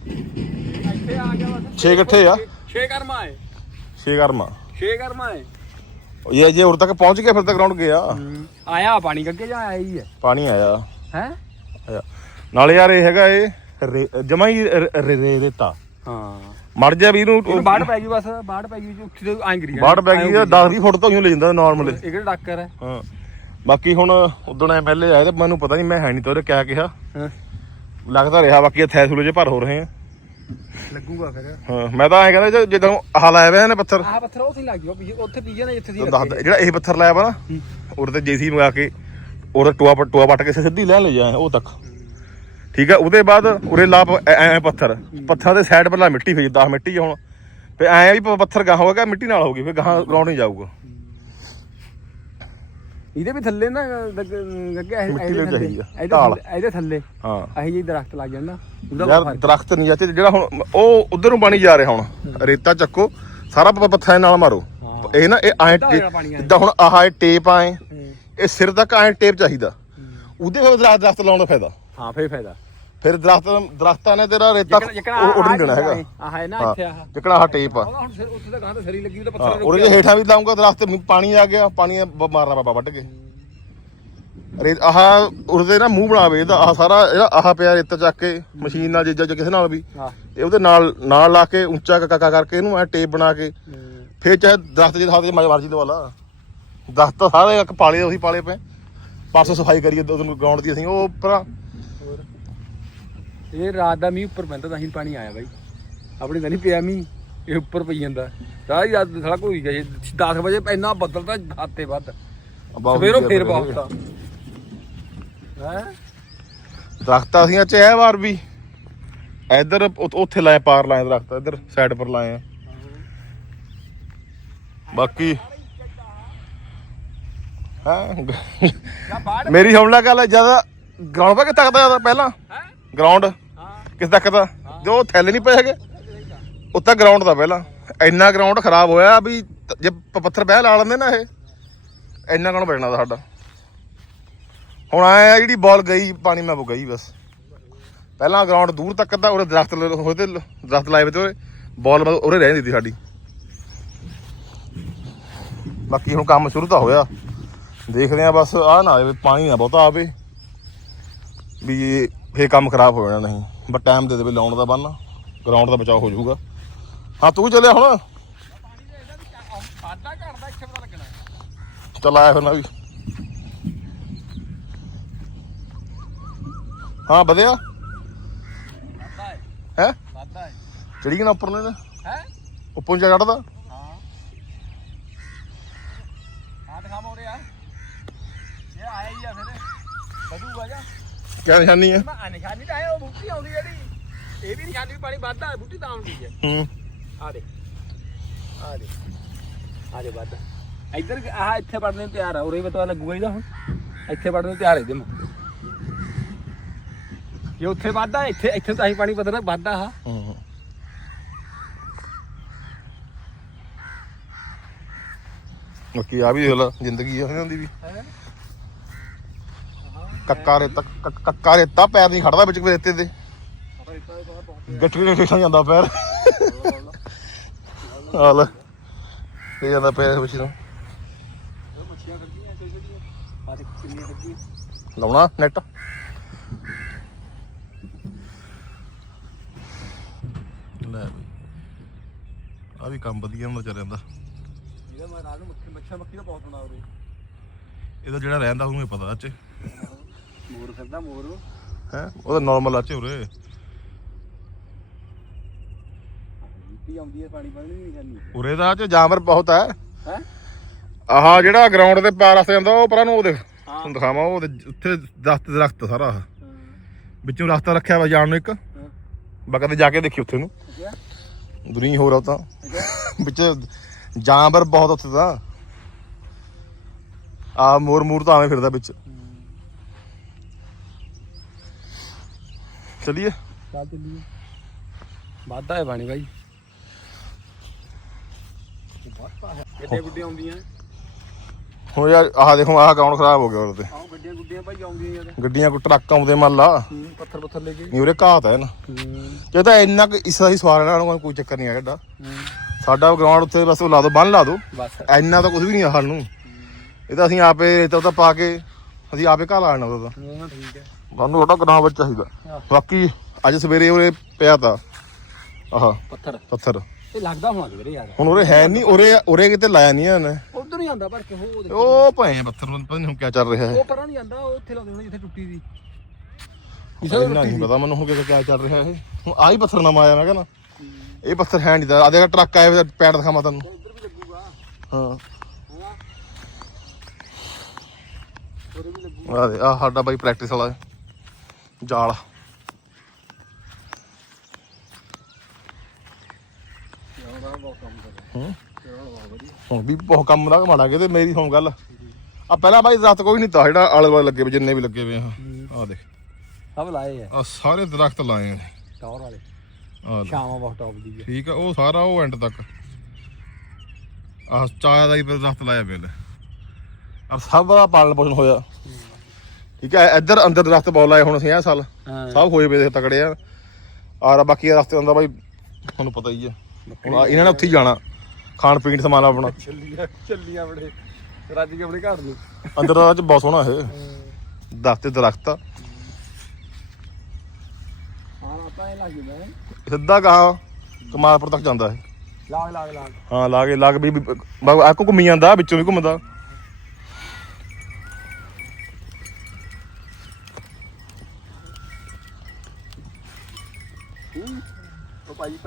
ਇੱਥੇ ਆ ਗਿਆ ਬਸ 6 ਇਕੱਠੇ ਆ। 6 ਕਰਮਾ ਹੈ। 6 ਕਰਮਾ। 6 ਕਰਮਾ ਹੈ। ਇਹ ਜੇ ਉਰ ਤੱਕ ਪਹੁੰਚ ਗਿਆ ਫਿਰ ਤਾਂ ਗਰਾਊਂਡ ਗਿਆ। ਆਇਆ ਪਾਣੀ ਕੱਗੇ ਜਾਂ ਆਇਆ ਹੀ ਹੈ? ਪਾਣੀ ਆਇਆ। ਹੈ? ਆਇਆ। ਨਾਲੇ ਯਾਰ ਇਹ ਹੈਗਾ ਇਹ ਜਮਾ ਹੀ ਰ- ਰ- ਰੇ ਰੇਤਾ। ਹਾਂ। ਮਰ ਜਾ ਵੀ ਹੁਣ ਇਹਨੂੰ ਬਾੜ ਪੈ ਗਈ ਬਸ ਬਾੜ ਪੈ ਗਈ ਉੱਥੇ ਤੋਂ ਗਰੀ ਬਾੜ ਪੈ ਗਈ 10 20 ਫੁੱਟ ਤੋਂ ਹੀ ਲੈ ਜਾਂਦਾ ਨਾਰਮਲ ਇਹ। ਕਿਹੜਾ ਡਾਕਰ ਹੈ? ਹਾਂ। ਬਾਕੀ ਹੁਣ ਉਦੋਂ ਐ ਪਹਿਲੇ ਆਏ ਤੇ ਮੈਨੂੰ ਪਤਾ ਨਹੀਂ ਮੈਂ ਹੈ ਨਹੀਂ ਤੋਰੇ ਕਿਆ ਕਿਹਾ। ਹਾਂ। ਲੱਗਦਾ ਰਿਹਾ ਬਾਕੀ ਥੈ ਸੂਲੇ ਜੇ ਭਰ ਹੋ ਰਹੇ ਆ। ਲੱਗੂਗਾ ਫਿਰ। ਹਾਂ ਮੈਂ ਤਾਂ ਐ ਕਹਿੰਦਾ ਜਦੋਂ ਆਹ ਲਾਇਆ ਹੋਇਆ ਨੇ ਪੱਥਰ। ਆਹ ਪੱਥਰ ਉੱਥੇ ਲੱਗ ਗਿਆ ਉੱਥੇ ਪੀਜੇ ਨਾ ਜਿੱਥੇ ਦੀ ਤੁਹਾਨੂੰ ਦੱਸਦਾ ਜਿਹੜਾ ਇਹ ਪੱਥਰ ਲਾਇਆ ਵਾ ਨਾ ਉਹਦੇ ਤੇ ਜੇਸੀ ਮੰਗਾ ਕੇ ਉਹਦਾ ਟੋਆ ਪ- ਟੋਆ ਪੱਟ ਕੇ ਸਿੱਧੀ ਲੈ ਲੈ ਜਾਏ ਉਹ ਤੱਕ। ਠੀਕ ਹੈ ਉਹਦੇ ਬਾਅਦ ਉਰੇ ਲਾ ਪ- ਐ ਐ ਪੱਥਰ। ਪੱਥਰ ਦੇ ਸਾਈਡ ਪਰ ਲਾ ਮਿੱਟੀ ਫਿਰ 10 ਮਿੱਟੀ ਆ ਹੁਣ। ਫੇ ਐ ਵੀ ਪ- ਪੱਥਰ ਗਾਹ ਹੋਗਾ ਮਿੱਟੀ ਨਾਲ ਹੋਗੀ ਫੇ ਗਾਹ ਗਰਾਊਂਡ ਨਹੀਂ ਜਾਊਗਾ। ਇਹਦੇ ਵੀ ਥੱਲੇ ਨਾ ਇਹ- ਮਿੱਟੀ ਆ, ਇਹਦੇ ਢਾਲ। ਇਹਦੇ ਥੱਲੇ। ਹਾਂ। ਅਹੀ ਜਿਹੀ ਦਰਖਤ ਲੱਗ ਜਾਂਦਾ। ਉਹਦਾ ਯਾਰ ਫ਼ਰਕ। ਦਰਖਤ ਨਹੀਂ ਜਾਂਦੇ ਜਿਹੜਾ ਹੁਣ ਉਹ ਉਧਰ ਨੂੰ ਪਾਣੀ ਜਾ ਰਿਹਾ ਹੁਣ। ਰੇਤਾ ਚੱਕੋ ਸਾਰਾ ਪ- ਪੱਥਰਾਂ ਦੇ ਨਾਲ ਮਾਰੋ। ਇਹ ਨਾ ਇਹ ਐ ਸਿੱਧਾ ਜਿਹੜਾ ਪਾਣੀ ਆਏ। ਜਿੱਦਾਂ ਹੁਣ ਆਹ ਇਹ ਟੇਪ ਆਏ ਹੂੰ। ਇਹ ਸਿਰ ਤੱਕ ਐ ਟੇਪ ਚਾਹੀਦਾ। ਉਹਦੇ ਫਿਰ ਦਰਖਤ ਦਰਖਤ ਲਾਉਣ ਦਾ ਫਾਇਦਾ। ਹਾਂ ਫੇਰ ਫਾਇਦਾ। ਫਿਰ ਦਰਖਤ ਦਰਖਤਾਂ ਨੇ ਤੇਰਾ ਰੇਤਾ ਉਹ ਨਹੀਂ ਦੇਣਾ ਹੈਗਾ। ਆਹ ਹੈ ਨਾ ਇੱਥੇ ਆਹ। ਜਿਕਣਾ ਆਹ ਟੇਪ ਆ। ਉਹਦਾ ਹੁਣ ਸਿਰ ਉੱਥੇ ਤਾਂ ਗਾਂ ਤੇ ਸਰੀ ਲੱਗੀ ਉਹਦਾ ਹਾਂ ਪੱਥਰ ਉਹਦੇ ਜੇ ਹੇਠਾਂ ਵੀ ਲਾਉਂਗਾ ਦਰਖਤ ਪਾਣੀ ਆ ਗਿਆ ਪਾਣੀ ਮਾਰਨਾ ਬਾਬਾ ਵੱਢ ਕੇ। ਰੇ ਆਹ ਉਹਦੇ ਨਾ ਮੂੰਹ ਬਣਾਵੇ ਇਹਦਾ ਆਹ ਸਾਰਾ ਇਹਦਾ ਆਹ ਪਿਆ ਰੇਤਾ ਚੱਕ ਕੇ ਮਸ਼ੀਨ ਨਾਲ ਜੇ ਜੇ ਕਿਸੇ ਨਾਲ ਵੀ ਇਹ ਉਹਦੇ ਨਾਲ ਨਾਲ ਲਾ ਕੇ ਉੱਚਾ ਕਾ ਕਾ ਕਰਕੇ ਇਹਨੂੰ ਐ ਟੇਪ ਬਣਾ ਕੇ ਫੇਰ ਚਾਹੇ ਦਰਖਤ ਜੇ ਥਾਂ ਤੇ ਮਰਜ਼ੀ ਦਵਾ ਲਾ। ਦਰਖਤ ਤਾਂ ਸਾਰੇ ਇੱਕ ਪਾਲੇ ਉਹੀ ਪਾਲੇ ਪਏ। ਪਾਸੋਂ ਸਫ਼ਾਈ ਕਰੀਏ ਉਹਨੂੰ ਗਰਾਊਂਡ ਦੀ ਅਸੀਂ ਉਹ ਉੱਪਰ ਇਹ ਰਾਤ ਦਾ ਮੀਂਹ ਉੱਪਰ ਪੈਂਦਾ ਤਾਂ ਹੀ ਪਾਣੀ ਆਇਆ ਬਾਈ। ਆਪਣੀ ਤਾਂ ਨਹੀਂ ਪਿਆ ਮੀਂਹ ਇਹ ਉੱਪਰ ਪਈ ਜਾਂਦਾ। ਸਾਰੀ ਰਾਤ ਸਾਲਾ ਕੋਈ ਗਿਆ। 10 ਵਜੇ ਇੰਨਾ ਬੱਦਲ ਤਾਂ ਹੱਤੇ ਵੱਧ। ਸਵੇਰੋਂ ਫੇਰ ਵਾਪਸ ਹੈ? ਦਰਖਤ ਅਸੀਂ ਚ ਇਹ ਵਾਰ ਵੀ ਇਧਰ ਉੱਥੇ ਲਾਏ ਪਾਰ ਲਾਏ ਦਰਖਤ ਇਧਰ ਸਾਈਡ ਪਰ ਲਾਏ ਆ। ਬਾਕੀ ਹਾਂ? ਮੇਰੀ ਹਮਲਾ ਗੱਲ ਜ਼ਿਆਦਾ ਗਰਾਊਂਡ ਪਾ ਕਿ ਤੱਕਦਾ ਜ਼ਿਆਦਾ ਪਹਿਲਾਂ। ਹੈ? ਗਰਾਊਂਡ ਹਾਂ। ਕਿਸ ਤੱਕ ਦਾ ਜੋ ਥੈਲੇ ਨਹੀਂ ਪਏ ਹੈਗੇ। ਉੱਤਾ ਗਰਾਊਂਡ ਦਾ ਪਹਿਲਾਂ। ਇੰਨਾ ਗਰਾਊਂਡ ਖਰਾਬ ਹੋਇਆ ਵੀ ਜੇ ਪੱਥਰ ਬਹਿ ਲਾ ਲੈਂਦੇ ਨਾ ਇਹ ਇੰਨਾ ਕਣ ਬੈਠਣਾ ਸਾਡਾ। ਹੁਣ ਆਇਆ ਜਿਹੜੀ ਬਾਲ ਗਈ ਪਾਣੀ ਮੈਂ ਗਈ ਬਸ। ਪਹਿਲਾਂ ਗਰਾਊਂਡ ਦੂਰ ਤੱਕ ਦਾ ਉਹਦੇ ਦਰਖਤ ਉਹਦੇ ਦਰਖਤ ਲਾਏ ਵੇ ਤੇ ਉਹਦੇ ਬਾਲ ਉਹਰੇ ਰਹਿੰਦੀ ਸੀ ਸਾਡੀ। ਬਾਕੀ ਹੁਣ ਕੰਮ ਸ਼ੁਰੂ ਤਾਂ ਹੋਇਆ। ਦੇਖਦੇ ਆ ਬਸ ਆ ਨਾ ਆਵੇ ਪਾਣੀ ਨਾ ਬਹੁਤਾ ਆਵੇ। ਵੀ ਇਹ ਫੇਰ ਕੰਮ ਖਰਾਬ ਹੋ ਜਾਣਾ ਨਹੀਂ। ਬਟ ਟਾਈਮ ਦੇ ਦੇਵੇ ਲਾਉਣ ਦਾ ਬੰਨ ਗਰਾਊਂਡ ਦਾ ਬਚਾਅ ਹੋ ਜਾਊਗਾ। ਹਾਂ ਤੂੰ ਚੱਲਿਆ ਹੁਣ? ਚੱਲ ਆਇਆ ਫਿਰ ਮੈਂ ਵੀ। ਹਾਂ ਵਧਿਆ? ਹੈ? ਚੜੀ ਗਿਆ ਉੱਪਰ ਨੇ ਹੈ? ਉੱਪਰ ਜਾ ਚੜਦਾ ਹਾਂ ਹਾਂ ਦਿਖਾ ਮੋਰੇ ਆ ਇਹ ਆਇਆ ਹੀ ਆ ਫਿਰ ਵਧੂਗਾ ਜਾ ਕਿਆ ਨਿਸ਼ਾਨੀ ਮੈਂ ਆ ਨਿਸ਼ਾਨੀ ਤਾਂ ਆਇਆ ਉਹ ਬੂਟੀ ਆਉਂਦੀ ਜਿਹੜੀ। ਇਹ ਵੀ ਨਿਸ਼ਾਨੀ ਵੀ ਪਾਣੀ ਵੱਧਦਾ ਬੂਟੀ ਤਾਂ ਆਉਂਦੀ ਹੈ ਹੂੰ। ਆ ਦੇ ਆ ਦੇ ਆ ਦੇ ਵੱਧ ਇੱਧਰ ਆਹ ਇੱਥੇ ਪੜਨੇ ਨੂੰ ਤਿਆਰ ਆ ਉਰੇ ਬਤਾ ਲੱਗੂਗਾ ਇਹਦਾ ਹੁਣ। ਇੱਥੇ ਪੜਨੇ ਨੂੰ ਤਿਆਰ ਹੈ ਇਹਦੇ ਮੈਂ ਜੇ ਉੱਥੇ ਵੱਧਦਾ ਇੱਥੇ ਇੱਥੇ ਤਾਂ ਹੀ ਪਾਣੀ ਵਧਣਾ ਵੱਧਦਾ ਆ। ਹੂੰ। ਬਾਕੀ ਆ ਵੀ ਦੇਖ ਲਾ ਜ਼ਿੰਦਗੀ ਆ ਇਹਨਾਂ ਦੀ ਵੀ ਕੱਕਾ ਰੇਤਾ ਕੱਕ- ਕੱਕਾ ਰੇਤਾ ਪੈਰ ਨਹੀਂ ਖੜਦਾ ਵਿੱਚ ਰੇਤੇ ਤੇ। ਨੇ ਖਿੱਚਣ ਜਾਂਦਾ ਪੈਰ। ਹਾਲ ਇਹ ਜਾਂਦਾ ਪੈਰ ਵਿੱਚ ਨੂੰ। ਮੱਛੀਆਂ ਕੱਢੀਆਂ ਕੋਈ ਕੱਢੀਆਂ ਆ ਦੇਖ ਕਿੰਨੀਆਂ ਕੱਢੀਆਂ ਲਾਉਣਾ ਨੈਟ। ਲੈ ਬਈ ਆ ਵੀ ਕੰਮ ਵਧੀਆ ਹੁੰਦਾ ਚੱਲ ਜਾਂਦਾ। ਇਹਦਾ ਮੈਂ ਰਾਤ ਨੂੰ ਮੱਛਾ ਮੱਖੀ ਦਾ ਬਹੁਤ ਬਣਾ ਉਰੇ ਇਹਦਾ ਜਿਹੜਾ ਰਹਿੰਦਾ ਉਹਨੂੰ ਹੀ ਪਤਾ ਅੱਜ। ਮੋਰ ਫਿਰਦਾ ਮੋਰ ਹੈ? ਉਹਦਾ ਨਾਰਮਲ ਆ ਚ ਉਰੇ ਮਿੱਟੀ ਆਉਂਦੀ ਹੈ ਪਾਣੀ ਪਾਣੀ ਨਹੀਂ ਖਾਣੀ ਉਰੇ ਦਾ ਚ ਜਾਨਵਰ ਬਹੁਤ ਹੈ। ਹੈ? ਆਹ ਜਿਹੜਾ ਗਰਾਊਂਡ ਦੇ ਪਾਰ ਰਸਤੇ ਜਾਂਦਾ ਉਹ ਪਰਾਂ ਨੂੰ ਉਹ ਦੇਖ। ਤੁਹਾਨੂੰ ਦਿਖਾਵਾਂ ਉਹ ਉਹਦੇ- ਉੱਥੇ ਦਸਤ ਦਰਖਤ ਸਾਰਾ। ਆਹ। ਵਿੱਚੋਂ ਰਸਤਾ ਰੱਖਿਆ ਵਾ ਜਾਣ ਨੂੰ ਇੱਕ। ਬਾ ਕਦੇ ਜਾ ਕੇ ਦੇਖੀ ਉੱਥੇ ਨੂੰ। ਅੱਛਾ। ਦੁਨੀ ਹੋ ਰਹਾ ਤਾਂ। ਵਿੱਚ ਜਾਨਵਰ ਬਹੁਤ ਉੱਥੇ ਤਾਂ ਆ ਮੋਰ ਮੂਰ ਤਾਂ ਆਵੇਂ ਫਿਰਦਾ ਵਿੱਚ। ਚਲਿਏ? ਚੱਲ ਚੱਲੀਏ। ਵਾਧਾ ਹੈ ਪਾਣੀ ਬਾਈ। ਗੱਡੀਆਂ ਗੁੱਡੀਆਂ ਆਉਂਦੀਆਂ ਹੁਣ ਯਾਰ ਆਹ ਦੇਖੋ ਆਹ ਅਕਾਊਂਟ ਖਰਾਬ ਹੋ ਗਿਆ ਉਹਦੇ ਆਹ ਗੱਡੀਆਂ ਗੁੱਡੀਆਂ ਭਾਈ ਆਉਂਦੀਆਂ ਯਾਰ। ਗੱਡੀਆਂ ਕੋ ਟਰੱਕ ਆਉਂਦੇ ਮੰਨ ਲਾ। ਪੱਥਰ ਪੱਥਰ ਲੈ ਕੇ। ਨਹੀਂ ਉਰੇ ਘਾਤ ਹੈ ਨਾ। ਜੇ ਤਾਂ ਇੰਨਾ ਕੁ ਇਸ ਦਾ ਹੀ ਸਵਾਰ ਨਾਲ ਕੋਈ ਚੱਕਰ ਨਹੀਂ ਹੈਗਾ ਏਡਾ। ਸਾਡਾ ਗਰਾਊਂਡ ਉੱਤੇ ਬਸ ਉਹ ਲਾ ਦੋ ਬੰਨ ਲਾ ਦੋ। ਬਸ। ਇੰਨਾ ਤਾਂ ਕੁਝ ਵੀ ਨਹੀਂ ਆ ਸਾਨੂੰ। ਇਹ ਤਾਂ ਅਸੀਂ ਆਪੇ ਰੇਤਾ ਤਾਂ ਪਾ ਕੇ ਅਸੀਂ ਆਪੇ ਘਾ ਲਾਣਾ ਉਹਦਾ ਠੀਕ ਹੈ। ਸਾਨੂੰ ਉਹਦਾ ਗਰਾਊਂਡ ਵਿੱਚ ਚਾਹੀਦਾ। ਬਾਕੀ ਅੱਜ ਸਵੇਰੇ ਉਰੇ ਪਿਆ ਤਾ। ਆਹ ਪੱਥਰ। ਪੱਥਰ। ਇਹ ਲੱਗਦਾ ਹੋਣਾ ਵੀਰੇ ਯਾਰ। ਹੁਣ ਉਰੇ ਹੈ ਨਹੀਂ ਉਰੇ ਉਰੇ ਕਿਤੇ ਲਾਇਆ ਨਹੀਂ ਇਹਨੇ ਉਧਰ ਨਹੀਂ ਆਉਂਦਾ ਪਰ ਕਿ ਹੋ ਦੇਖੋ। ਉਹ ਭਏ ਪੱਥਰ ਨੂੰ ਪਤਾ ਨਹੀਂ ਹੁਣ ਕੀ ਚੱਲ ਰਿਹਾ ਹੈ ਉਹ ਪਰਾਂ ਨਹੀਂ ਆਉਂਦਾ ਉਹ ਉੱਥੇ ਲਾਉਂਦੇ ਹੋਣੇ ਜਿੱਥੇ ਟੁੱਟੀ ਦੀ। ਨਹੀਂ ਪਤਾ ਮੈਨੂੰ ਹੁਣ ਕਿਤੇ ਕੀ ਚੱਲ ਰਿਹਾ ਇਹ। ਹੁਣ ਆਹੀ ਪੱਥਰ ਨਾ ਮਾਇਆ ਮੈਂ ਕਹਿੰਦਾ ਇਹ ਪੱਥਰ ਹੈ ਨਹੀਂ ਤਾਂ। ਆ ਦੇਖ ਟਰੱਕ ਆਏ ਪੈਰ ਦਿਖਾਵਾਂ ਤੈਨੂੰ ਵੀ ਲੱਗੂਗਾ। ਹਾਂ। ਹਾਂ। ਆ ਦੇ ਆ ਸਾਡਾ ਬਾਈ ਪ੍ਰੈਕਟਿਸ ਵਾਲਾ ਜਾਲ। ਹੂੰ? ਹੁਣ ਵੀ ਬਹੁਤ ਕੰਮ ਦਾ ਮਾੜਾ ਕੇ ਤੇ ਮੇਰੀ ਸੁਣ ਗੱਲ। ਆ ਪਹਿਲਾਂ ਬਾਈ ਦਰਖਤ ਕੋਈ ਨਹੀਂ ਤਾ ਜਿਹੜਾ ਆਲੇ ਦੁਆਲੇ ਲੱਗੇ ਵੇ ਜਿੰਨੇ ਵੀ ਲੱਗੇ ਵੇ ਆ। ਆ ਦੇਖ। ਸਭ ਲਾਏ ਆ। ਆ ਸਾਰੇ ਦਰਖਤ ਲਾਏ ਨੇ ਟਾਵਰ ਵਾਲੇ। ਆ ਲੈ। ਸ਼ਾਮਾਂ ਬਹੁਤ ਟੌਪ ਦੀ ਹੈ ਠੀਕ ਆ ਉਹ ਸਾਰਾ ਉਹ ਐਂਡ ਤੱਕ। ਆ ਚਾਹ ਦਾ ਹੀ ਦਰਖਤ ਲਾਇਆ ਬਿੱਲ ਆ ਸਭ ਦਾ ਪਾਲਣ ਪੋਸ਼ਣ ਹੋਇਆ। ਠੀਕ ਹੈ ਇੱਧਰ ਅੰਦਰ ਦਰਖਤ ਬਹੁਤ ਲਾਏ ਹੁਣ ਅਸੀਂ ਇਹ ਸਾਲ। ਹਾਂ। ਸਭ ਹੋਏ ਵੇ ਤਕੜੇ ਆ। ਆ ਬਾਕੀ ਇਹ ਰਸਤੇ ਹੁੰਦਾ ਬਾਈ ਤੁਹਾਨੂੰ ਪਤਾ ਹੀ ਆ। ਹੁਣ ਆਹ ਇਹਨਾਂ ਨੇ ਉੱਥੇ ਹੀ ਜਾਣਾ। ਖਾਣ ਪੀਣ ਦਾ ਸਮਾਨ ਆਪਣਾ। ਚੱਲੀਆਂ ਚੱਲੀਆਂ ਬੜੇ। ਰੱਜ ਕੇ ਆਪਣੇ ਘਰ ਨੂੰ। ਅੰਦਰ ਦਾ ਚ ਬਹੁਤ ਸੋਹਣਾ ਇਹ। ਦਰਖਤ ਤੇ ਦਰਖਤ ਆ। ਹਾਂ ਆਪਾਂ ਇਹ ਲੱਗ ਜਾਂਦਾ ਹੈ। ਸਿੱਧਾ ਕਹਾ ਕਮਾਲਪੁਰ ਤੱਕ ਜਾਂਦਾ ਹੈ ਲਾਗ ਲਾਗ ਲਾਗ। ਹਾਂ ਲਾਗੇ ਲਾਗ ਵੀ ਬਾਬਾ ਆ ਕੋ ਘੁੰਮੀ ਜਾਂਦਾ ਵਿੱਚੋਂ ਵੀ ਘੁੰਮਦਾ।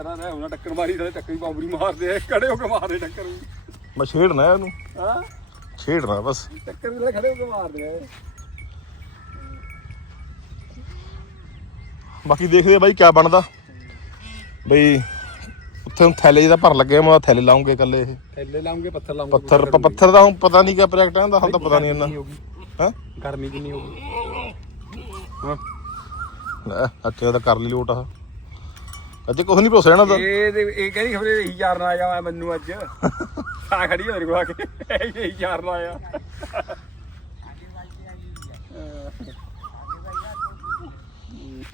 ਪਰਾਂ ਰਹਿ ਉਹਨਾਂ ਟੱਕਰ ਮਾਰੀ ਤੇ ਟੱਕਰੀ ਬਾਬਰੀ ਮਾਰਦੇ ਆ ਖੜੇ ਹੋ ਕੇ ਮਾਰਦੇ ਟੱਕਰ ਵੀ। ਮੈਂ ਛੇੜਨਾ ਇਹਨੂੰ। ਹਾਂ? ਛੇੜਨਾ ਬਸ। ਟੱਕਰ ਵੀ ਖੜੇ ਹੋ ਕੇ ਮਾਰਦੇ ਆ। ਬਾਕੀ ਦੇਖਦੇ ਆ ਬਾਈ ਕੀ ਬਣਦਾ। ਬਈ ਉੱਥੇ ਥੈਲੇ ਜਿਹਦਾ ਭਰ ਲੱਗੇ ਮੈਂ ਥੈਲੇ ਲਾਉਂਗੇ ਇਕੱਲੇ ਇਹ। ਥੱਲੇ ਲਾਉਂਗੇ ਪੱਥਰ ਲਾਉਂਗੇ। ਪੱਥਰ ਪੱਥਰ ਦਾ ਹੁਣ ਪਤਾ ਨਹੀਂ ਕਿਆ ਪ੍ਰੋਜੈਕਟ ਹੈ ਦਾ ਹੁਣ ਤਾਂ ਪਤਾ ਨਹੀਂ ਇਹਨਾਂ ਹਾਂ? ਗਰਮੀ ਕਿੰਨੀ ਹੋਊਗੀ ਹਾਂ ਲੈ ਅੱਛਾ ਤਾਂ ਕਰ ਲਈ ਲੋਟ ਆ। ਅੱਜ ਕੁਝ ਨਹੀਂ ਭਰੋਸਾ ਇਹਨਾਂ ਦਾ ਇਹ ਤੇ- ਇਹ ਕਹਿੰਦੀ ਖਬਰੇ ਇਹੀ ਯਾਰ ਨਾ ਆਇਆ ਮੈਨੂੰ ਅੱਜ। ਆ ਖੜੀ ਮੇਰੇ ਕੋਲ ਆ ਕੇ। ਇਹੀ ਯਾਰ ਨਾ ਆਇਆ।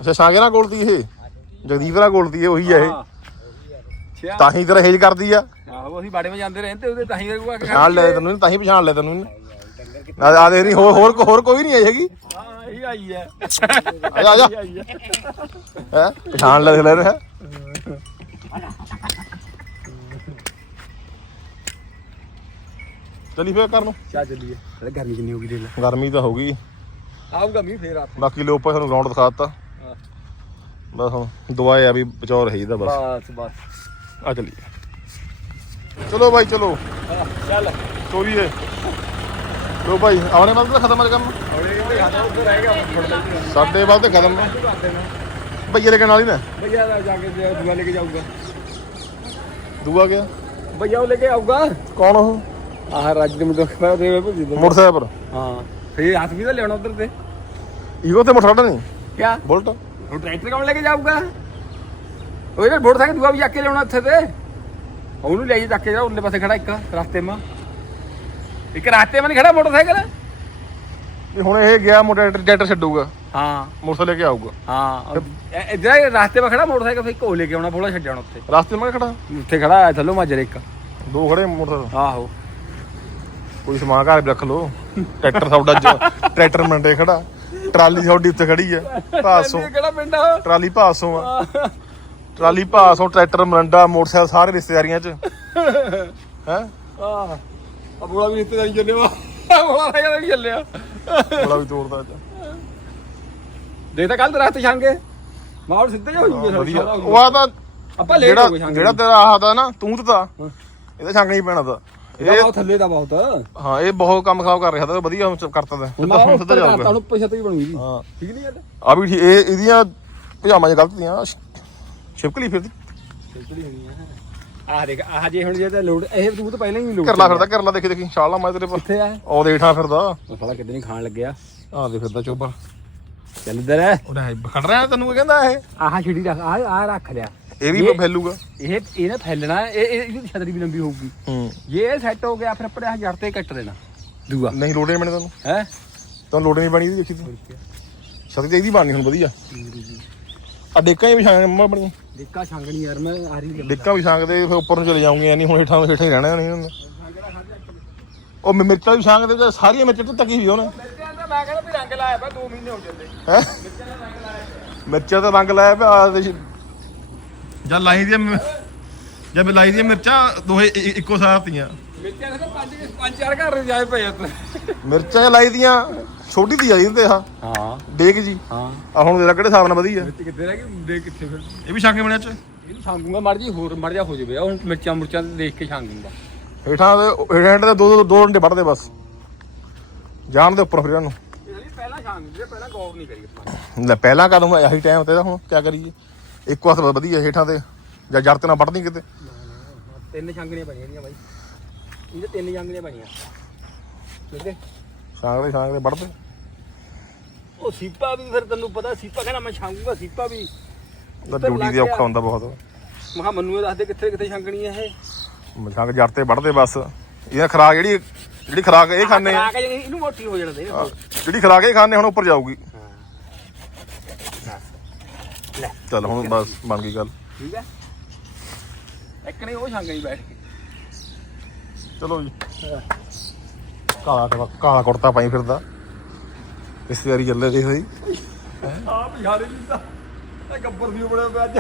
ਅੱਛਾ ਸਾਗਰਾ ਕੋਲ ਦੀ ਇਹ? ਜਗਦੀਪਰਾ ਕੋਲ ਦੀ ਇਹ ਉਹੀ ਆ ਇਹ। ਤਾਂ ਹੀ ਕਰੇਜ ਕਰਦੀ ਆ। ਆਹੋ ਅਸੀਂ ਬਾੜੇ ਵਿੱਚ ਜਾਂਦੇ ਰਹੇ ਤੇ ਉਹਦੇ ਤਾਂ ਹੀ ਰਗਵਾ ਕੇ ਪਛਾਣ ਲੈ ਤੈਨੂੰ ਤਾਂ ਹੀ ਪਛਾਣ ਲੈ ਤੈਨੂੰ। ਆ ਆ ਦੇ ਨਹੀਂ ਹੋਰ ਹੋਰ ਹੋਰ ਕੋਈ ਨਹੀਂ ਆਈ ਹੈਗੀ। ਆਈ ਹੈ। ਆ ਜਾ ਆ ਜਾ। ਇਹ ਆਈ ਹੈ। ਹੈ? ਪਛਾਣ ਲੈ ਲੈ ਰਿਹਾ। ਚਲੀ ਫੇਰ ਕਰ ਨੂੰ? ਚਾ ਚੱਲੀਏ। ਹਲੇ ਗਰਮੀ ਕਿੰਨੀ ਹੋਗੀ ਦੇਖ ਲੈ। ਗਰਮੀ ਤਾਂ ਹੋ ਗਈ। ਆਊਗਾ ਮੀਂਹ ਫੇਰ ਆਪ। ਬਾਕੀ ਲੋਕ ਸਾਨੂੰ ਗਰਾਊਂਡ ਦਿਖਾ ਦਿੱਤਾ ਹਾਂ। ਬਸ ਹੁਣ ਦੁਆਏ ਆ ਵੀ ਬਚੌਰ ਹੈ ਇਹਦਾ ਬਸ। ਬਸ ਬਸ। ਆ ਚਲੀਏ। ਚਲੋ ਭਾਈ ਚਲੋ। ਹਾਂ, ਚੱਲ। ਚੋਲੀਏ ਲੋ ਭਾਈ ਆਉਣੇ ਵੱਲ ਤਾਂ ਖਤਮ ਹੈ ਕੰਮ ਸਾਡਾ ਵੱਲ ਤੇ ਖਤਮ। ਭਈਏ ਦੇ ਕੇ ਨਾਲ ਹੀ ਨਾ। ਭਈਆ ਦਾ ਜਾ ਕੇ ਦੂਆ ਲੈ ਕੇ ਜਾਊਗਾ। ਦੂਆ ਗਿਆ ਭਈਆ ਉਹ ਲੈ ਕੇ ਆਊਗਾ। ਕੌਣ ਉਹ? ਆਹ ਰਾਜ ਦੇ ਮੁੰਡੇ ਮੈਂ ਦੇ ਭੇਜ ਦਿੰਦਾ ਮੋਟਰਸਾਈਕਲ ਪਰ। ਹਾਂ ਫੇਰ ਹੱਥ ਵੀ ਤਾਂ ਲਿਆਉਣਾ ਉਧਰ ਤੇ। ਈਗੋ ਤੇ ਮੋਟਰਸਾਈਕਲ ਨਹੀਂ। ਕਿਆ? ਬੁਲਟ। ਉਹ ਟਰੈਕਟਰ ਕੌਣ ਲੈ ਕੇ ਜਾਊਗਾ? ਉਹ ਜਿਹੜਾ ਮੋਟਰਸਾਈਕਲ ਦੂਆ ਵੀ ਜਾ ਕੇ ਲਿਆਉਣਾ ਇੱਥੇ ਤੇ। ਉਹਨੂੰ ਲੈ ਜਾ ਚੱਕ ਕੇ ਜਾ ਉਰਲੇ ਪਾਸੇ ਖੜਾ ਇੱਕ ਰਸਤੇ ਮਾ ਇੱਕ ਰਸਤੇ ਮਾ ਨਹੀਂ ਖੜਾ ਮੋਟਰਸਾਈਕਲ? ਵੀ ਹੁਣ ਇਹ ਗਿਆ ਮੋਟਰ ਟਰੈਕਟਰ ਛੱਡੂਗਾ। ਹਾਂ। ਮੋਟਰਸਾਈਕਲ ਲੈ ਕੇ ਆਊਗਾ। ਹਾਂ ਇਧਰ ਰਸਤੇ ਮਾ ਖੜਾ ਮੋਟਰਸਾਈਕਲ ਫੇਰ ਕੋ ਲੈ ਕੇ ਆਉਣਾ ਫੋਲਾ ਛੱਡਣਾ ਉੱਥੇ। ਰਸਤੇ ਮੈਂ ਖੜਾ। ਉੱਥੇ ਖੜਾ ਹੈ ਥੱਲੋਂ ਮਾਜਰ ਇੱਕ ਦੋ ਖੜੇ ਮੋਟਰਸਾਈਕਲ। ਆਹੋ। ਕੋਈ ਸਮਾਨ ਘਰ ਰੱਖ ਲੋ ਟਰੈਕਟਰ ਤੁਹਾਡਾ ਜ- ਟਰੈਕਟਰ ਮੰਡੇ ਖੜਾ। ਟਰਾਲੀ ਤੁਹਾਡੀ ਉੱਤੇ ਖੜੀ ਆ ਭਾਸੋਂ ਇਹ ਕਿਹੜਾ ਪਿੰਡ ਆ ਟਰਾਲੀ ਭਾਸੋਂ ਆ। ਟਰਾਲੀ ਪਾਸ ਉਹ ਟਰੈਕਟਰ ਮਰੰਡਾ ਮੋਟਰਸਾਈਕਲ ਸਾਰੇ ਰਿਸ਼ਤੇਦਾਰੀਆਂ ਚ। ਹੈ? ਆਹ। ਆ ਬੋਲਾ ਵੀ ਰਿਸ਼ਤੇਦਾਰੀ ਚੱਲਿਆ ਵਾ ਬੋਲਾ ਰਹਿ ਗਿਆ ਚੱਲਿਆ। ਬੜਾ ਵੀ ਤੋੜਦਾ ਅੱਜ। ਦੇਖ ਤਾਂ ਕੱਲ ਦਰਖਤ ਛਾਂਗੇ। ਮਾਹੌਲ ਸਿੱਧਾ ਜਿਹਾ ਹੋ ਜੂਗਾ ਵਧੀਆ। ਉਹ ਆ ਤਾਂ ਆਪਾਂ ਲੇਟ ਜਿਹੜਾ ਹੋ ਗਏ ਛਾਂਗੇ। ਜਿਹੜਾ ਤੇਰਾ ਆਹ ਦਾ ਨਾ ਤੂੰ ਤਾਂ ਇਹਦਾ ਛੰਗ ਨਹੀਂ ਪੈਣਾ ਤਾਂ। ਇਹ ਇਹ ਥੱਲੇ ਦਾ ਬਹੁਤ। ਹਾਂ ਇਹ ਬਹੁਤ ਕੰਮ ਖਰਾਬ ਕਰ ਰਿਹਾ ਤਾਂ ਵਧੀਆ ਹੁਣ ਕਰਤਾ ਤਾਂ। ਹੁਣ ਤਾਂ ਹੁਣ ਸਿੱਧਾ ਜਾਊਗਾ। ਤੁਹਾਨੂੰ ਪਛਤ ਵੀ ਬਣੂਗੀ ਹਾਂ। ਠੀਕ ਨਹੀਂ ਗੱਲ? ਆ ਵੀ ਠੀਕ- ਇਹ ਇਹਦੀਆਂ ਪਜਾਮਾ ਜਿਹਾ ਗਲਤ ਦੀਆਂ। ਛਿਪਕਲੀ ਫਿਰਦੀ। ਬਿਲਕੁਲ ਹੋਣੀ ਆ। ਆਹ ਦੇਖ ਆਹ ਜੇ ਹੁਣ ਜੇ ਤਾਂ ਲੋਡ ਇਹ ਤੂੰ ਤਾਂ ਪਹਿਲਾਂ ਹੀ ਲੋਡ ਕਰਲਾ ਫਿਰਦਾ ਕਰਲਾ ਦੇਖੀ ਦੇਖੀ ਛਾਲਾ ਮੈਂ ਤੇਰੇ ਪਰ ਕਿੱਥੇ ਆ? ਉਹ ਦੇਖਣਾ ਫਿਰਦਾ। ਉਹ ਸਾਲਾ ਕਿਤੇ ਨਹੀਂ ਖਾਣ ਲੱਗਿਆ। ਆ ਦੇ ਫਿਰਦਾ ਚੋਬਾ। ਚੱਲ ਇੱਧਰ ਉਹਦਾ ਖੜ ਰਿਹਾ ਤੈਨੂੰ ਇਹ ਕਹਿੰਦਾ ਇਹ। ਆਹ ਛਿੜੀ ਰੱਖ ਆਹ ਆਹ ਰੱਖ ਲਿਆ। ਇਹ ਵੀ ਫੈਲੂਗਾ। ਇਹ ਇਹ ਨਾ ਫੈਲਣਾ ਇਹ ਇਹ- ਇਹਦੀ ਛਤਰੀ ਵੀ ਲੰਬੀ ਹੋਊਗੀ। ਹੂੰ। ਜੇ ਇਹ ਸੈੱਟ ਹੋ ਗਿਆ ਫਿਰ ਆਪਣੇ ਆਹ ਜੜ ਤੇ ਕੱਟ ਦੇਣਾ। ਦੂਆ। ਨਹੀਂ ਲੋੜੇ ਬਣੇ ਤੈਨੂੰ। ਹੈ? ਤੈਨੂੰ ਲੋੜੇ ਨਹੀਂ ਬਣੀ ਇਹਦੀ ਦੇਖੀ ਤੂੰ। ਛਤਰੀ ਤੇ ਇਹਦੀ ਬਣਨੀ ਹੁਣ ਵਧੀਆ। ਆ ਡੇਕਾਂ ਹੀ ਵਿਛਾਂਗੇ ਮੰਮਾ ਬਣੀ ਡਿੱਕਾ ਛਾਂਗਣੀ ਯਾਰ ਮੈਂ ਆ ਰਹੀ ਡੇਕਾਂ ਵਿਛਾਂਗਦੇ ਫਿਰ ਉੱਪਰ ਨੂੰ ਚਲੇ ਜਾਉਂਗੇ ਨਹੀਂ ਹੁਣ ਹੇਠਾਂ ਹੇਠਾਂ ਹੀ ਰਹਿਣਾ ਨਹੀਂ ਉਹਨੇ ਉਹ ਮਿ- ਮਿਰਚਾਂ ਵੀ ਛਾਂਗਦੇ ਤੇ ਸਾਰੀਆਂ ਮਿਰਚਾਂ ਤੇ ਤੱਕੀ ਹੋਈ ਉਹਨੇ। ਮੈਂ ਕਹਿੰਦਾ ਵੀ ਰੰਗ ਲਾਇਆ ਪਿਆ 2 ਮਹੀਨੇ ਹੋ ਚੱਲੇ ਹੈ? ਮਿਰਚਾਂ ਦਾ ਰੰਗ ਲਾਇਆ ਪਿਆ ਆਹ ਦੇਖ। ਜਾਂ ਲਾਈ ਦੀਆਂ ਮ- ਜਾਂ ਲਾਈ ਦੀਆਂ ਮਿਰਚਾਂ ਦੋਹੇ ਇ- ਇ- ਇੱਕੋ ਸਾਰ ਤੀਆਂ। ਮਿਰਚਾਂ ਦੇ ਤਾਂ ਪੰਜ ਪੰਜ ਚਾਰ ਘਰ ਜਾਏ ਪਏ ਉੱਤੇ ਮਿਰਚਾਂ ਲਾਈ ਦੀਆਂ ਛੋਟੀ ਦੀ ਆਈ ਤੇ ਆ। ਹਾਂ। ਡੇਕ ਜੀ। ਹਾਂ। ਆ ਹੁਣ ਦੇਖ ਕਿਹੜੇ ਹਿਸਾਬ ਨਾਲ ਵਧੀਆ ਮਿਰਚ ਕਿੱਥੇ ਰਹਿ ਗਈ? ਦੇ ਕਿੱਥੇ ਫਿਰ? ਇਹ ਵੀ ਛਾਂਗੇ ਬਣਿਆ ਚ? ਇਹਨੂੰ ਛਾਂਗੂਗਾ ਮੜ ਜੀ ਹੋਰ ਮੜ ਜਾ ਹੋ ਜਾਵੇ। ਹੁਣ ਮਿਰਚਾਂ ਮੁਰਚਾਂ ਤੇ ਦੇਖ ਕੇ ਛਾਂਗੂਗਾ। ਹੇਠਾਂ ਦੇ ਹੇਠਾਂ ਦੇ ਦੋ ਦੋ ਦੋ ਡੰਡੇ ਵੱਢਦੇ ਬਸ। ਜਾਣ ਦੇ ਉੱਪਰ ਫਿਰ ਇਹਨੂੰ। ਇਹ ਪਹਿਲਾਂ ਛਾਂਗਦੇ ਪਹਿਲਾਂ ਗੌਰ ਨਹੀਂ ਕਰੀ ਲੈ ਪਹਿਲਾਂ ਕਦਮ ਆਹੀ ਟਾਈਮ ਤੇ ਹੁਣ ਕੀ ਕਰੀਏ? ਇੱਕ ਵਾਰ ਵਧੀਆ ਹੇਠਾਂ ਤੇ। ਜਾਂ ਜੜ ਤੇ ਨਾ ਵੱਢਦੀ ਕਿਤੇ। ਤਿੰਨ ਛਾਂਗਣੀਆਂ ਬਣੀਆਂ ਨੇ ਬਾਈ। ਇਹਦੇ ਤਿੰਨ ਛਾਂਗਣੀਆਂ ਬਣੀਆਂ। ਠੀਕ ਛਾਂਗਦੇ ਛਾਂਗਦੇ ਵੱਢਦੇ। ਉਹ ਸੀਪਾ ਵੀ ਫਿਰ ਤੈਨੂੰ ਪਤਾ ਸੀਪਾ ਕਹਿੰਦਾ ਮੈਂ ਛਾਂਗੂਗਾ ਸੀਪਾ ਵੀ ਤਾਂ ਡਿਊਟੀ ਦੇ ਔਖਾ ਹੁੰਦਾ ਬਹੁਤ। ਮੈਂ ਕਿਹਾ ਮੈਨੂੰ ਇਹ ਦੱਸ ਦੇ ਕਿੱਥੇ ਕਿੱਥੇ ਛਾਂਗਣੀ ਹੈ ਇਹ? ਛਾਂਗ ਜੜ ਤੇ ਵੱਢਦੇ ਬਸ। ਇਹਦਾ ਖਰਾਕ ਜਿਹੜੀ ਜਿਹੜੀ ਖਰਾਕ ਇਹ ਖਾਣੇ ਆ। ਆ ਕੇ ਇਹਨੂੰ ਮੋਟੀ ਹੋ ਜਾਣਾ ਦੇ ਜਿਹੜੀ ਖਰਾਕ ਇਹ ਖਾਣੇ ਹੁਣ ਉੱਪਰ ਜਾਊਗੀ। ਲੈ। ਚੱਲ ਹੁਣ ਬਸ ਬਣ ਗਈ ਗੱਲ। ਠੀਕ ਹੈ? ਇੱਕ ਨੇ ਉਹ ਛਾਂਗਣੀ ਬੈਠ ਕੇ। ਚਲੋ ਜੀ। ਕਾਲਾ ਕਾਲਾ- ਕਾਲਾ ਕੁੜਤਾ ਪਾਈ ਫਿਰਦਾ। ਇਸ ਵਾਰੀ ਚੱਲੇ ਦੇ ਸਹੀ ਆਪ ਯਾਰ ਇਹ ਤਾਂ ਇਹ ਗੱਬਰ ਵੀ ਬੜਿਆ ਪਿਆ ਅੱਜ।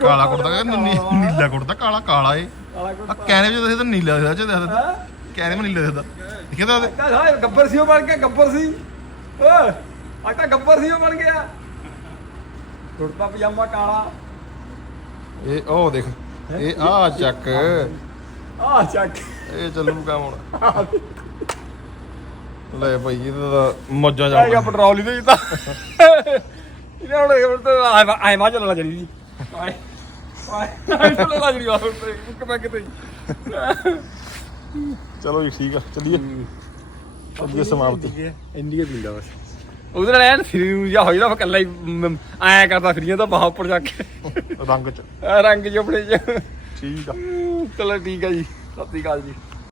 ਕਾਲਾ ਕੁੜਤਾ ਕਹਿੰਦਾ ਨੀ- ਨੀਲਾ ਕੁੜਤਾ ਕਾਲਾ ਕਾਲਾ ਏ। ਕਾਲਾ ਆ ਕੈਨੇ ਵਿੱਚ ਦੇਖਦਾ ਨੀਲਾ ਦੇਖਦਾ ਚ ਦੇਖਦਾ ਕੈਨੇ ਵਿੱਚ ਨੀਲਾ ਦੇਖਦਾ ਦੇਖਦਾ ਉਹਦੇ ਤਾਂ ਗੱਬਰ ਸੀ ਉਹ ਬਣ ਕੇ ਗੱਬਰ ਸੀ। ਓਏ ਅੱਜ ਤਾਂ ਗੱਬਰ ਸੀ ਉਹ ਬਣ ਗਿਆ। ਕੁੜਤਾ ਪਜਾਮਾ ਕਾਲਾ। ਇਹ ਉਹ ਦੇਖ ਇਹ ਆ ਚੱਕ। ਆ ਚੱਕ। ਇਹ ਚੱਲੂਗਾ ਹੁਣ। ਲੈ ਭਾਈ ਇਹਦਾ ਤਾਂ ਮੌਜਾਂ ਆਏਗਾ ਜਾ ਪੈਟਰੋਲ ਹੀ ਤੇ। ਇਹਨੇ ਹੁਣ ਇਹ ਤਾਂ ਆਏ ਮਾ ਚੱਲਣਾ ਜੜੀ ਦੀ ਆਏ ਆਏ ਚੱਲਣਾ ਜੜੀ ਆ ਇੱਕ ਪੈਕ ਤੇ ਚਲੋ ਜੀ ਠੀਕ ਆ ਚੱਲੀਏ। ਚੱਲੀਏ ਸਮਾਪਤੀ। ਇੰਡੀਆ ਪੀਂਦਾ ਬਸ। ਉਹਦੇ ਨਾਲ ਐਨ ਸਰੀਰ ਜਿਹਾ ਹੋ ਜਾਂਦਾ ਫਿਰ ਕੱਲਾ ਹੀ ਆਇਆ ਕਰਦਾ ਫਰੀਆਂ ਤਾਂ ਬਾਹ ਉੱਪਰ ਜਾ ਕੇ। ਰੰਗ ਚ। ਰੰਗ ਆਪਣੇ ਚ। ਠੀਕ ਆ। ਚਲੋ ਠੀਕ ਆ ਜੀ ਸਤਿ ਸ਼੍ਰੀ ਅਕਾਲ ਜੀ।